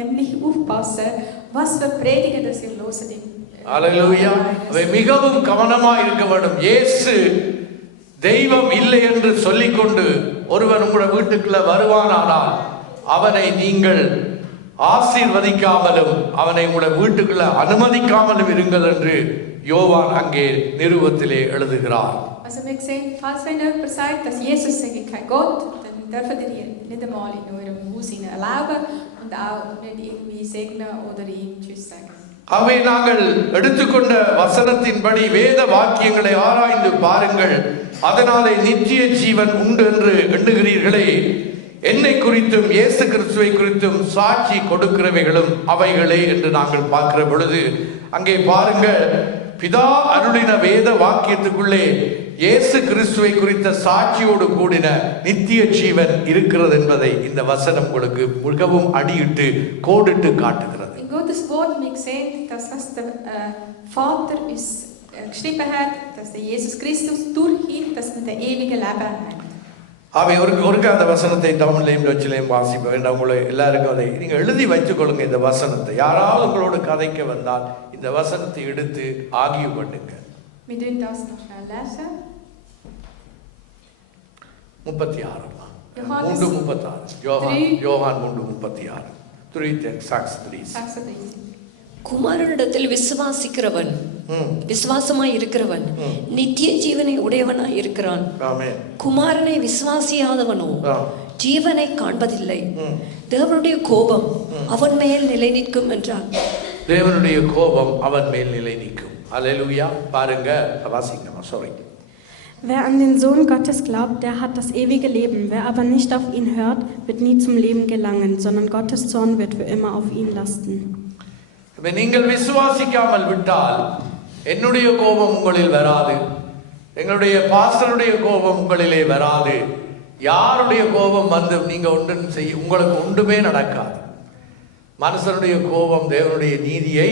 nämlich aufpassen, was für Prediger das ihr loset. அல்லேலூயா. அவை மிகவும் கவனமாக இருக்க வேண்டும். இயேசு தெய்வம் இல்லை என்று சொல்லிக்கொண்டு ஒருவன் உங்களுடைய வீட்டுக்குள்ள வருவானானால் அவனை நீங்கள் ஆசீர்வதிக்காமலும் அவனை உங்களுடைய வீட்டுக்குள்ள அனுமதிக்காமலும் இருங்கள் என்று யோவான் அங்கே நிருபத்திலே எழுதுகிறார். Also wir sehen, falls wenn jemand sagt, dass Jesus sei kein Gott, dann dürfen ihr nicht einmal in eurem Haus erlauben und auch nicht irgendwie segnen oder ihm Tschüss sagen. அவை நாங்கள் எடுத்துக்கொண்ட வசனத்தின்படி வேத வாக்கியங்களை ஆராய்ந்து பாருங்கள். அதனாலே நித்திய ஜீவன் உண்டு என்று எண்ணுகிறீர்களே, என்னை குறித்தும் இயேசு கிறிஸ்துவை குறித்தும் சாட்சி கொடுக்கிறவைகளும் அவைகளே என்று நாங்கள் பார்க்கிற பொழுது அங்கே பாருங்கள், பிதா அருளின வேத வாக்கியத்துக்குள்ளே இயேசு கிறிஸ்துவை குறித்த சாட்சியோடு கூடின நித்திய ஜீவன் இருக்கிறது என்பதை இந்த வசனம் உங்களுக்கு மிகவும் அடியிட்டு கோடிட்டு காட்டுகிறது. In Gottes Wort wir sehen, dass was der Vater uns geschrieben hat, dass der Jesus Christus durch ihn, dass wir das ewige Leben haben. அவை ஒருக்க அந்த வசனத்தை தமிழ்லையும் டச்சிலையும் வாசிப்ப வேண்டாம். உங்களை எல்லாருக்கும் அதை நீங்கள் எழுதி வைத்துக் கொள்ளுங்க. இந்த வசனத்தை யாராவது உங்களோட கதைக்கு வந்தால் இந்த வசனத்தை எடுத்து ஆகிய பண்ணுங்க. Wir tun das noch schnell lesen. 36 Johannes 3:36 யோவான் 3:36 3:36 குமாரனிடத்தில் விசுவாசிக்கிறவன் விசுவாசமாய் இருக்கிறவன் நித்திய ஜீவனை உடையவனாய் இருக்கிறான். குமாரனை விசுவாசியாதவனோ ஜீவனை காண்பதில்லை. தேவனுடைய கோபம் அவன் மேல் நிலை நிற்கும் என்றான். தேவனுடைய கோபம் அவன் மேல் நிலை நிற்கும். அல்லேலூயா. பாருங்க, வாசிங்க. Sorry. Wer an den Sohn Gottes glaubt, der hat das ewige Leben. Wer aber nicht auf ihn hört, wird nie zum Leben gelangen, sondern Gottes Zorn wird für immer auf ihn lasten. நீங்கள் விசுவாசிக்காமல் விட்டால் என்னுடைய கோபம் உங்களில் வராது, எங்களுடைய பாஸ்டருடைய கோபம் உங்களிலே வராது. யாருடைய கோபம் வந்து நீங்க ஒன்றும் செய்ய உங்களுக்கு ஒன்றுமே நடக்காது. மனுஷனுடைய கோபம் தேவனுடைய நீதியை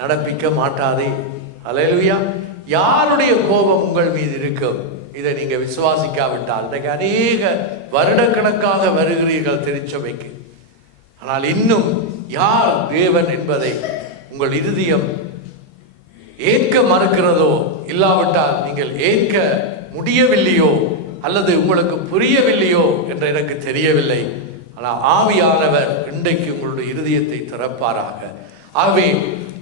நடப்பிக்க மாட்டாதே. அல்லேலூயா. யாருடைய கோபம் உங்கள் மீது இருக்கும், இதை நீங்க விசுவாசிக்காவிட்டால் இன்றைக்கு அநேக வருடக்கணக்காக வருகிறீர்கள் திருச்சபைக்கு, ஆனால் இன்னும் யார் தேவன் என்பதை உங்கள் இருதயம் ஏற்க மறுக்கிறதோ, இல்லாவிட்டால் நீங்கள் ஏற்க முடியவில்லையோ அல்லது உங்களுக்கு புரியவில்லையோ என்று எனக்கு தெரியவில்லை. ஆனால் ஆவியானவர் இன்றைக்கு உங்களுடைய இருதயத்தை திறப்பாராக. ஆகவே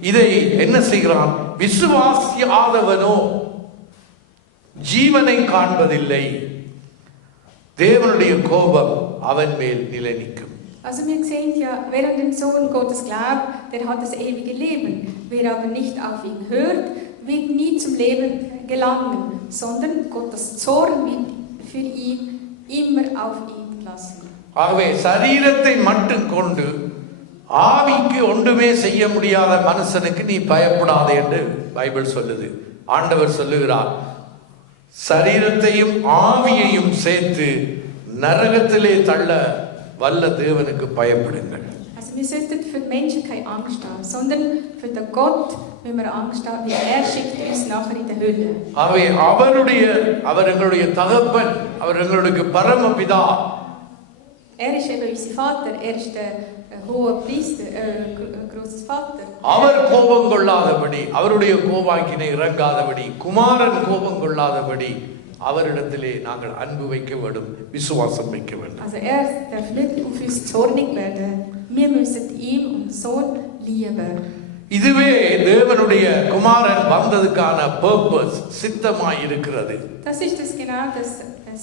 இதை என்ன செய்கிறான்? விசுவாசியாதவனோ ஜீவனை காண்பதில்லை, தேவனுடைய கோபம் அவன் மேல் நிலை நிற்கும். Also wir sehen ja, wer an den Sohn Gottes glaubt, der hat das ewige Leben. Wer aber nicht auf ihn hört, wird nie zum Leben gelangen, sondern Gottes Zorn wird für ihn immer auf ihn lassen. ஆகவே சரீரத்தை மட்டும் கொண்டு ஆவிக்கு ஒன்றுமே செய்ய முடியாத மனுஷனுக்கு நீ பயப்படாதே என்று பைபிள் சொல்லுது. ஆண்டவர் சொல்லுகிறார், சரீரத்தையும் ஆவியையும் சேர்த்து நரகத்திலே தள்ள வல்ல தேவனுக்கு பயப்படுங்கள். Also wir sollten für Menschen keine Angst haben, sondern für den Gott, wenn wir Angst haben, wie schickt uns nachher in die Hölle. ஆகவே அவர் எங்களுடைய தகப்பன், அவர் எங்களுடைய பரமபிதா. Ist eben unser Vater, ist der hohe Priester, großes Vater. அவர் கோபம் கொள்ளாதபடி, அவருடைய கோபாக்கினை இறங்காதபடி, குமாரன் கோபம் கொள்ளாதபடி அவரிடத்திலே நாங்கள் அன்பு வைக்க வேண்டும், விசுவாசம் வைக்க வேண்டும். Also darf nicht auf uns zornig werden. Wir müssen ihm und Sohn lieben. இதுவே தேவனுடைய குமாரன் வந்ததுக்கான பர்பஸ், சித்தமாய் இருக்கிறது. Das ist das genau das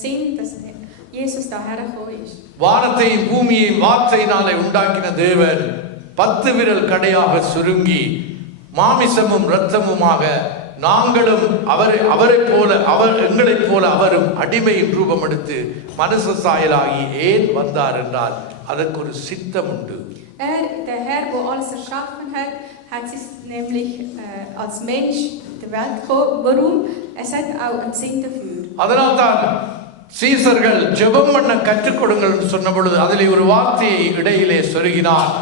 Sinn, dass Jesus daher gekommen ist. வானத்தையும் பூமியையும் வார்த்தையினாலே உண்டாக்கின தேவன் 10 விரல் கடையாக சுருங்கி மாமிசமும் இரத்தமுமாக நாங்களும் அவரைப் போல எங்களைப் போல அவரும் அடிமையின் ரூபம் எடுத்து மனுஷ சாயலாகி ஏன் வந்தார் என்றால் அதற்கு ஒரு சித்தம் உண்டு. Der Herr, wo alles erschaffen hat sich nämlich als Mensch der Welt gekommen. Warum? Es hat auch einen Sinn dafür. அதனால்தான் சீசர்கள் ஜெபம் பண்ண கற்றுக் கொடுங்கள் சொன்ன பொழுது அதிலே ஒரு வார்த்தையை இடையிலே சொருகினார்,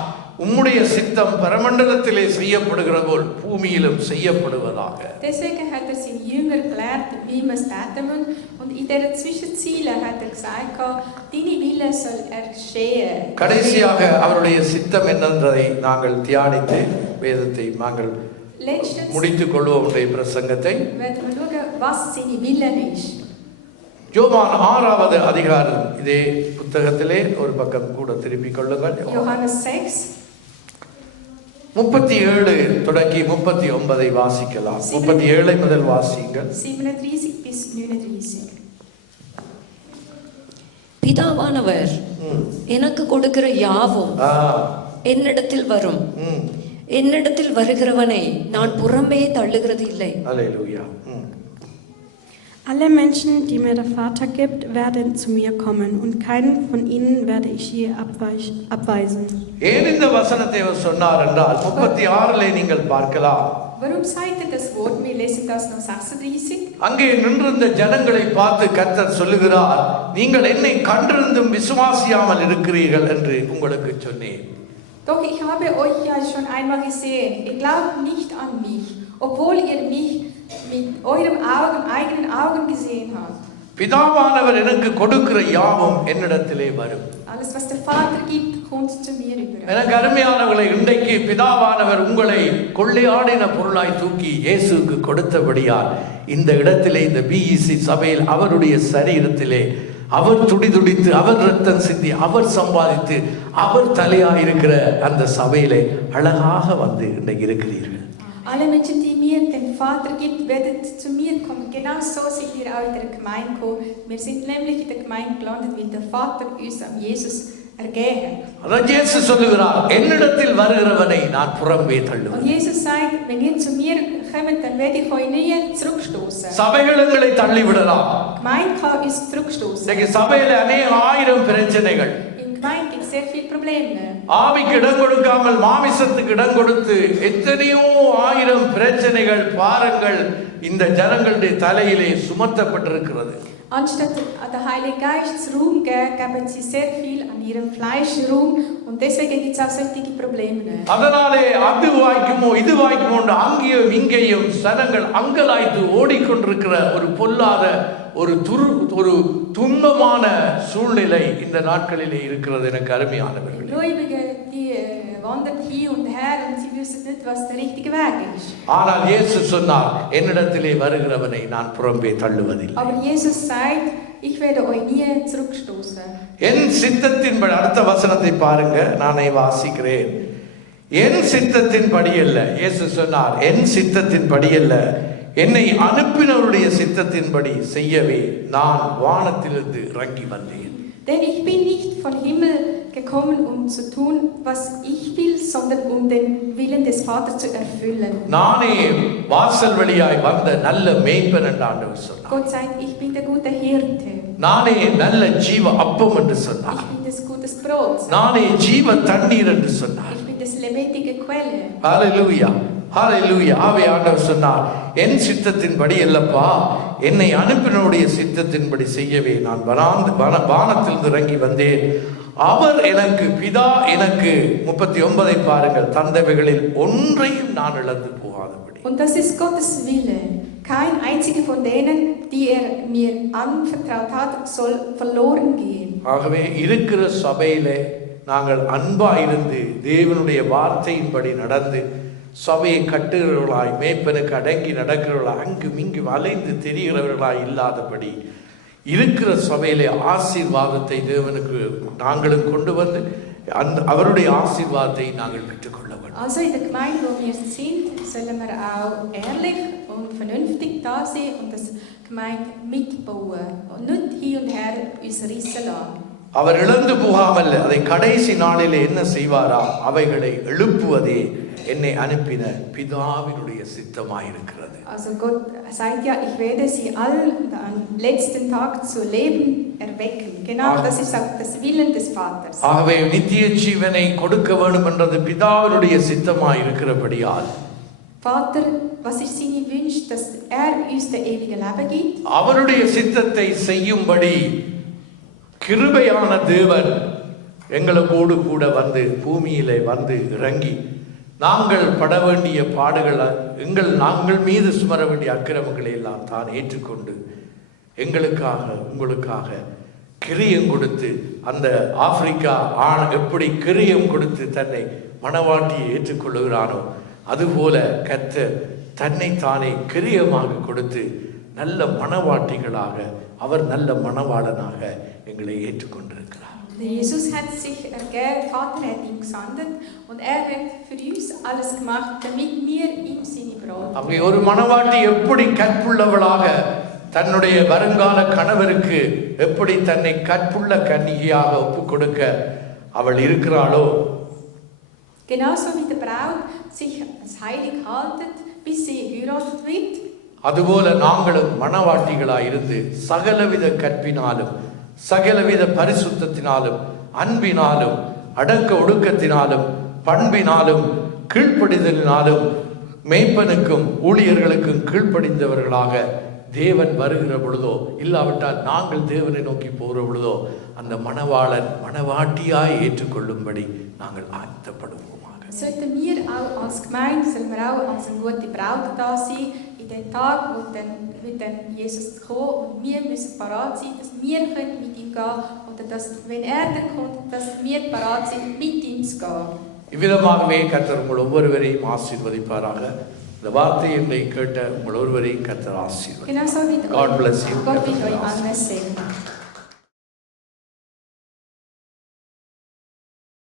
உம்முடைய சித்தம் பரமண்டலத்திலே செய்யப்படுகிற போல் பூமியிலும் செய்யப்படுவதாக. Deswegen hat seine Jünger gelehrt, wie man es beten muss. Und in dieser Zwischenziele hat gesagt, deine Wille soll geschehen. கடைசியாக அவருடைய சித்தம் என்னன்றதை நாங்கள் தியானித்து வேதத்தை நாங்கள் முடித்துக் கொள்வோம். பிரசங்கத்தை werden wir schauen, was seine Wille ist. யோவான் 6வது அதிகாரம், இதே புத்தகத்திலே ஒரு பக்கம் கூட திருப்பிக் கொள்ளுங்கள். Johannes 6. 37 தொடங்கி 39 வாசிக்கலாம். 37 முதல் வாசிங்கள். 37 bis 39. பிதாவானவர் எனக்கு கொடுக்கிற யாவும் என்னிடத்தில் வரும். என்னிடத்தில் வருகிறவனை நான் புறம்பே தள்ளுகிறது இல்லை. அல்லேலூயா. Alle Menschen, die mir der Vater gibt, werden zu mir kommen und keinen von ihnen werde ich je abweisen. ஏன் இந்த வசனத்தை அவர் சொன்னார் என்றால் 36லே நீங்கள் பார்க்கலாம். Warum sagt er das Wort? Wir lesen das noch 36. அங்கே நின்றிருந்த ஜனங்களை பார்த்து கர்த்தர் சொல்லுகிறார், நீங்கள் என்னை கண்டிருந்தும் விசுவாசியாமல் இருக்கிறீர்கள் என்று உங்களுக்கு சொன்னேன். Doch ich habe euch ja schon einmal gesehen. Ihr glaubt nicht an mich, obwohl ihr mich mit euren eigenen Augen gesehen habt. பிதாவானவர் எனக்கு கொடுக்கிற யாவும் என்னிடத்திலே வரும். Alles was der Vater gibt, kommt zu mir über. எனக்கு அருமையானவர்களை, இன்றைக்கு பிதாவானவர் உங்களை கொள்ளையாடின பொருளாய் தூக்கி இயேசுவுக்கு கொடுத்தபடியால் இந்த இடத்திலே, இந்த BEC சபையில் அவருடைய சரீரத்திலே அவர் துடிதுடித்து, அவர் ரத்தம் சிந்தி, அவர் சம்பாதித்து, அவர் தலையாயிருக்கிற அந்த சபையிலே அழகாக வந்து இன்றைக்கு இருக்கிறீர்கள். Alle Menschen, die mir den Vater gibt, werden zu mir kommen. Genau so sind wir auch in der Gemeinde gekommen. Wir sind nämlich in der Gemeinde gelandet, weil der Vater uns an Jesus ergeben. அதான் இயேசு சொல்லுகிறார், என்னிடத்தில் வருகிறவனை நான் புறம்பே தள்ளுவேன். Und Jesus sagt, wenn ihr zu mir kommt, dann werde ich euch nie zurückstoßen. சபைகள் எங்களை தள்ளி விடலாம். Gemeinde kann uns zurückstoßen. இன்னைக்கு சபையில அநேக ஆயிரம் பிரச்சனைகள். In Gemeinde gibt es sehr viele Probleme. ஆவிக்கு இடம் கொடுக்காமல் மாமிசத்துக்கு இடம் கொடுத்து எத்தனையோ ஆயிரம் பிரச்சனைகள், பாரங்கள் இந்த ஜனங்களுடைய தலையிலே சுமத்தப்பட்டிருக்கிறது. Anstatt der Heilige Geist Raum geben, geben sie sehr viel an ihrem Fleisch Raum und deswegen gibt es auch solche Probleme. அதனாலே அது வாய்க்குமோ இது வாய்க்குமோ அங்கேயும் இங்கேயும் ஜனங்கள் அங்கலாய்த்து ஓடிக்கொண்டிருக்கிற ஒரு பொல்லாத ஒரு துன்பமான சூழ்நிலை இந்த நாட்களிலே இருக்கிறது. எனக்கு அருமையானவர்களே, Gläubige, die wandern hier und her und sie wissen nicht, was der richtige Weg ist. ஆனால் இயேசு சொன்னார், என்னிடத்திலே வருகிறவனை நான் புறம்பே தள்ளுவதில்லை. Aber Jesus sagt, ich werde euch nie zurückstoßen. என் சித்தத்தின்படி, அடுத்த வசனத்தை பாருங்க, நானே வாசிக்கிறேன். என் சித்தத்தின் படி அல்ல, இயேசு சொன்னார், என் சித்தத்தின் படி அல்ல, என்னை அனுப்பினவருடைய சித்தத்தின்படி செய்யவே நான் வானத்திலிருந்து இறங்கி வந்தேன். Denn ich bin nicht von Himmel gekommen, um zu tun, was ich will, sondern um den Willen des Vaters zu erfüllen. நானே வாசல் வழியாய் வந்த நல்ல மேய்ப்பன் என்று ஆண்டவர் சொன்னார். Gott sagt, ich bin der gute Hirte. நானே நல்ல ஜீவ அப்பம் என்று சொன்னார். Ich bin das gutes Brot. நானே ஜீவ தண்ணீர் என்று சொன்னார். Ich bin das lebendige Quelle. ஹalleluya, ஹalleluya. ஆண்டவர் சொன்னார், என் சித்தத்தின்படி அல்லப்பா, என்னை அனுப்பினவருடைய சித்தத்தின்படி செய்யவே நான் வானத்திலிருந்து இறங்கி வந்தேன். அவர் எனக்கு, பிதா எனக்கு, 39 பாருங்கள், தந்தவைகளில் ஒன்றையும் நான் இழந்து போகாதபடி. Und das ist Gottes Wille. Kein einziger von denen, die mir anvertraut hat, soll verloren gehen. ஆகவே இருக்கிற சபையிலே நாங்கள் அன்பாயிருந்து தேவனுடைய வார்த்தையின்படி நடந்து சபையை கட்டுகிறவர்களாய், மேய்ப்பனுக்கு அடங்கி நடக்கிறவர்களாய், அங்கும் இங்கும் அலைந்து தெரிகிறவர்களாய் இல்லாதபடி இருக்கிற சபையிலே ஆசீர்வாதத்தை தேவனுக்கு நாங்களும் கொண்டு வந்து அவருடைய ஆசீர்வாதத்தை நாங்கள் பெற்றுக்கொள்ள வேண்டும். Also in der Gemeinde, wo wir sind, sollen wir auch ehrlich und vernünftig da sein und das Gemeinde mitbauen und nicht hier und her uns rissen lassen. அவர் இழந்து போகாமல் அதை கடைசி நாளிலே என்ன செய்வாரா, அவைகளை எழுப்புவதே என்னை அனுப்பின பிதாவினுடைய சித்தமாயிருக்கிறது. Also Gott sagt ja, ich werde sie all am letzten Tag zu Leben erwecken. Genau, das ist auch das Willen des Vaters. ஆகவே நித்திய ஜீவனை கொடுக்க வேண்டும் என்றது பிதாவினுடைய சித்தமாயிருக்கிறபடியால், Vater, was ist seine Wunsch, dass uns das ewige Leben gibt? அவருடைய சித்தத்தை செய்யும்படி கிருபையான தேவன் எங்களோடு கூட வந்து பூமியிலே வந்து இறங்கி நாங்கள் பட வேண்டிய பாடுகள், நாங்கள் மீது சுமர வேண்டிய அக்கிரமங்களை எல்லாம் தான் ஏற்றுக்கொண்டு எங்களுக்காக உங்களுக்காக கிரியம் கொடுத்து, அந்த ஆப்பிரிக்கா ஆண் எப்படி கிரியம் கொடுத்து தன்னை மணவாட்டியை ஏற்றுக்கொள்ளுகிறானோ அதுபோல கர்த்தர் தன்னை தானே கிரியமாக கொடுத்து நல்ல மணவாட்டிகளாக, அவர் நல்ல மணவாளனாக எங்களை ஏற்றுக்கொண்டிருக்கிறார். Jesus hat sich ergeben, Vater hat ihn gesandt und er hat für uns alles gemacht, damit wir ihm seine Braut. அங்கே ஒரு மணவாட்டி எப்படி கற்புள்ளவளாக தன்னுடைய வருங்கால கணவருக்கு எப்படி தன்னை கற்புள்ள கன்னிகையாக ஒப்பு கொடுக்க அவள் இருக்கிறாளோ, Genauso wie die Braut sich als heilig haltet, bis sie geheiratet wird, அதுபோல நாங்களும் மணவாட்டிகளாய் இருந்து சகலவித கற்பினாலும் சகலவித பரிசுத்தத்தினாலும் அன்பினாலும் அடக்க ஒடுக்கத்தினாலும் பண்பினாலும் கீழ்ப்படிதலினாலும் மேய்ப்பனுக்கும் ஊழியர்களுக்கும் கீழ்ப்படிந்தவர்களாக தேவன் வருகிற பொழுதோ, இல்லாவிட்டால் நாங்கள் தேவனை நோக்கி போகிற பொழுதோ, அந்த மணவாளன் மணவாட்டியாய் ஏற்றுக்கொள்ளும்படி நாங்கள் ஆயத்தப்படுவோமாக. sollten wir auch als Gemeinde, sollen wir auch als eine gute Braut da sein, in den Tag, wo dann Jesus kommt, und wir müssen parat sein, dass wir können mit ihm gehen, oder dass, wenn dann kommt, dass wir parat sind, mit ihm zu gehen. இவ்விதமாகவே கர்த்தர் உங்கள் ஒவ்வொருவரையும் ஆசீர்வதிப்பாராக. இந்த வார்த்தையை கேட்ட உங்கள் ஒருவரையும் கர்த்தர் ஆசீர்வதிப்பார். Genauso wie God bless you. Gott wird euch allen segnen.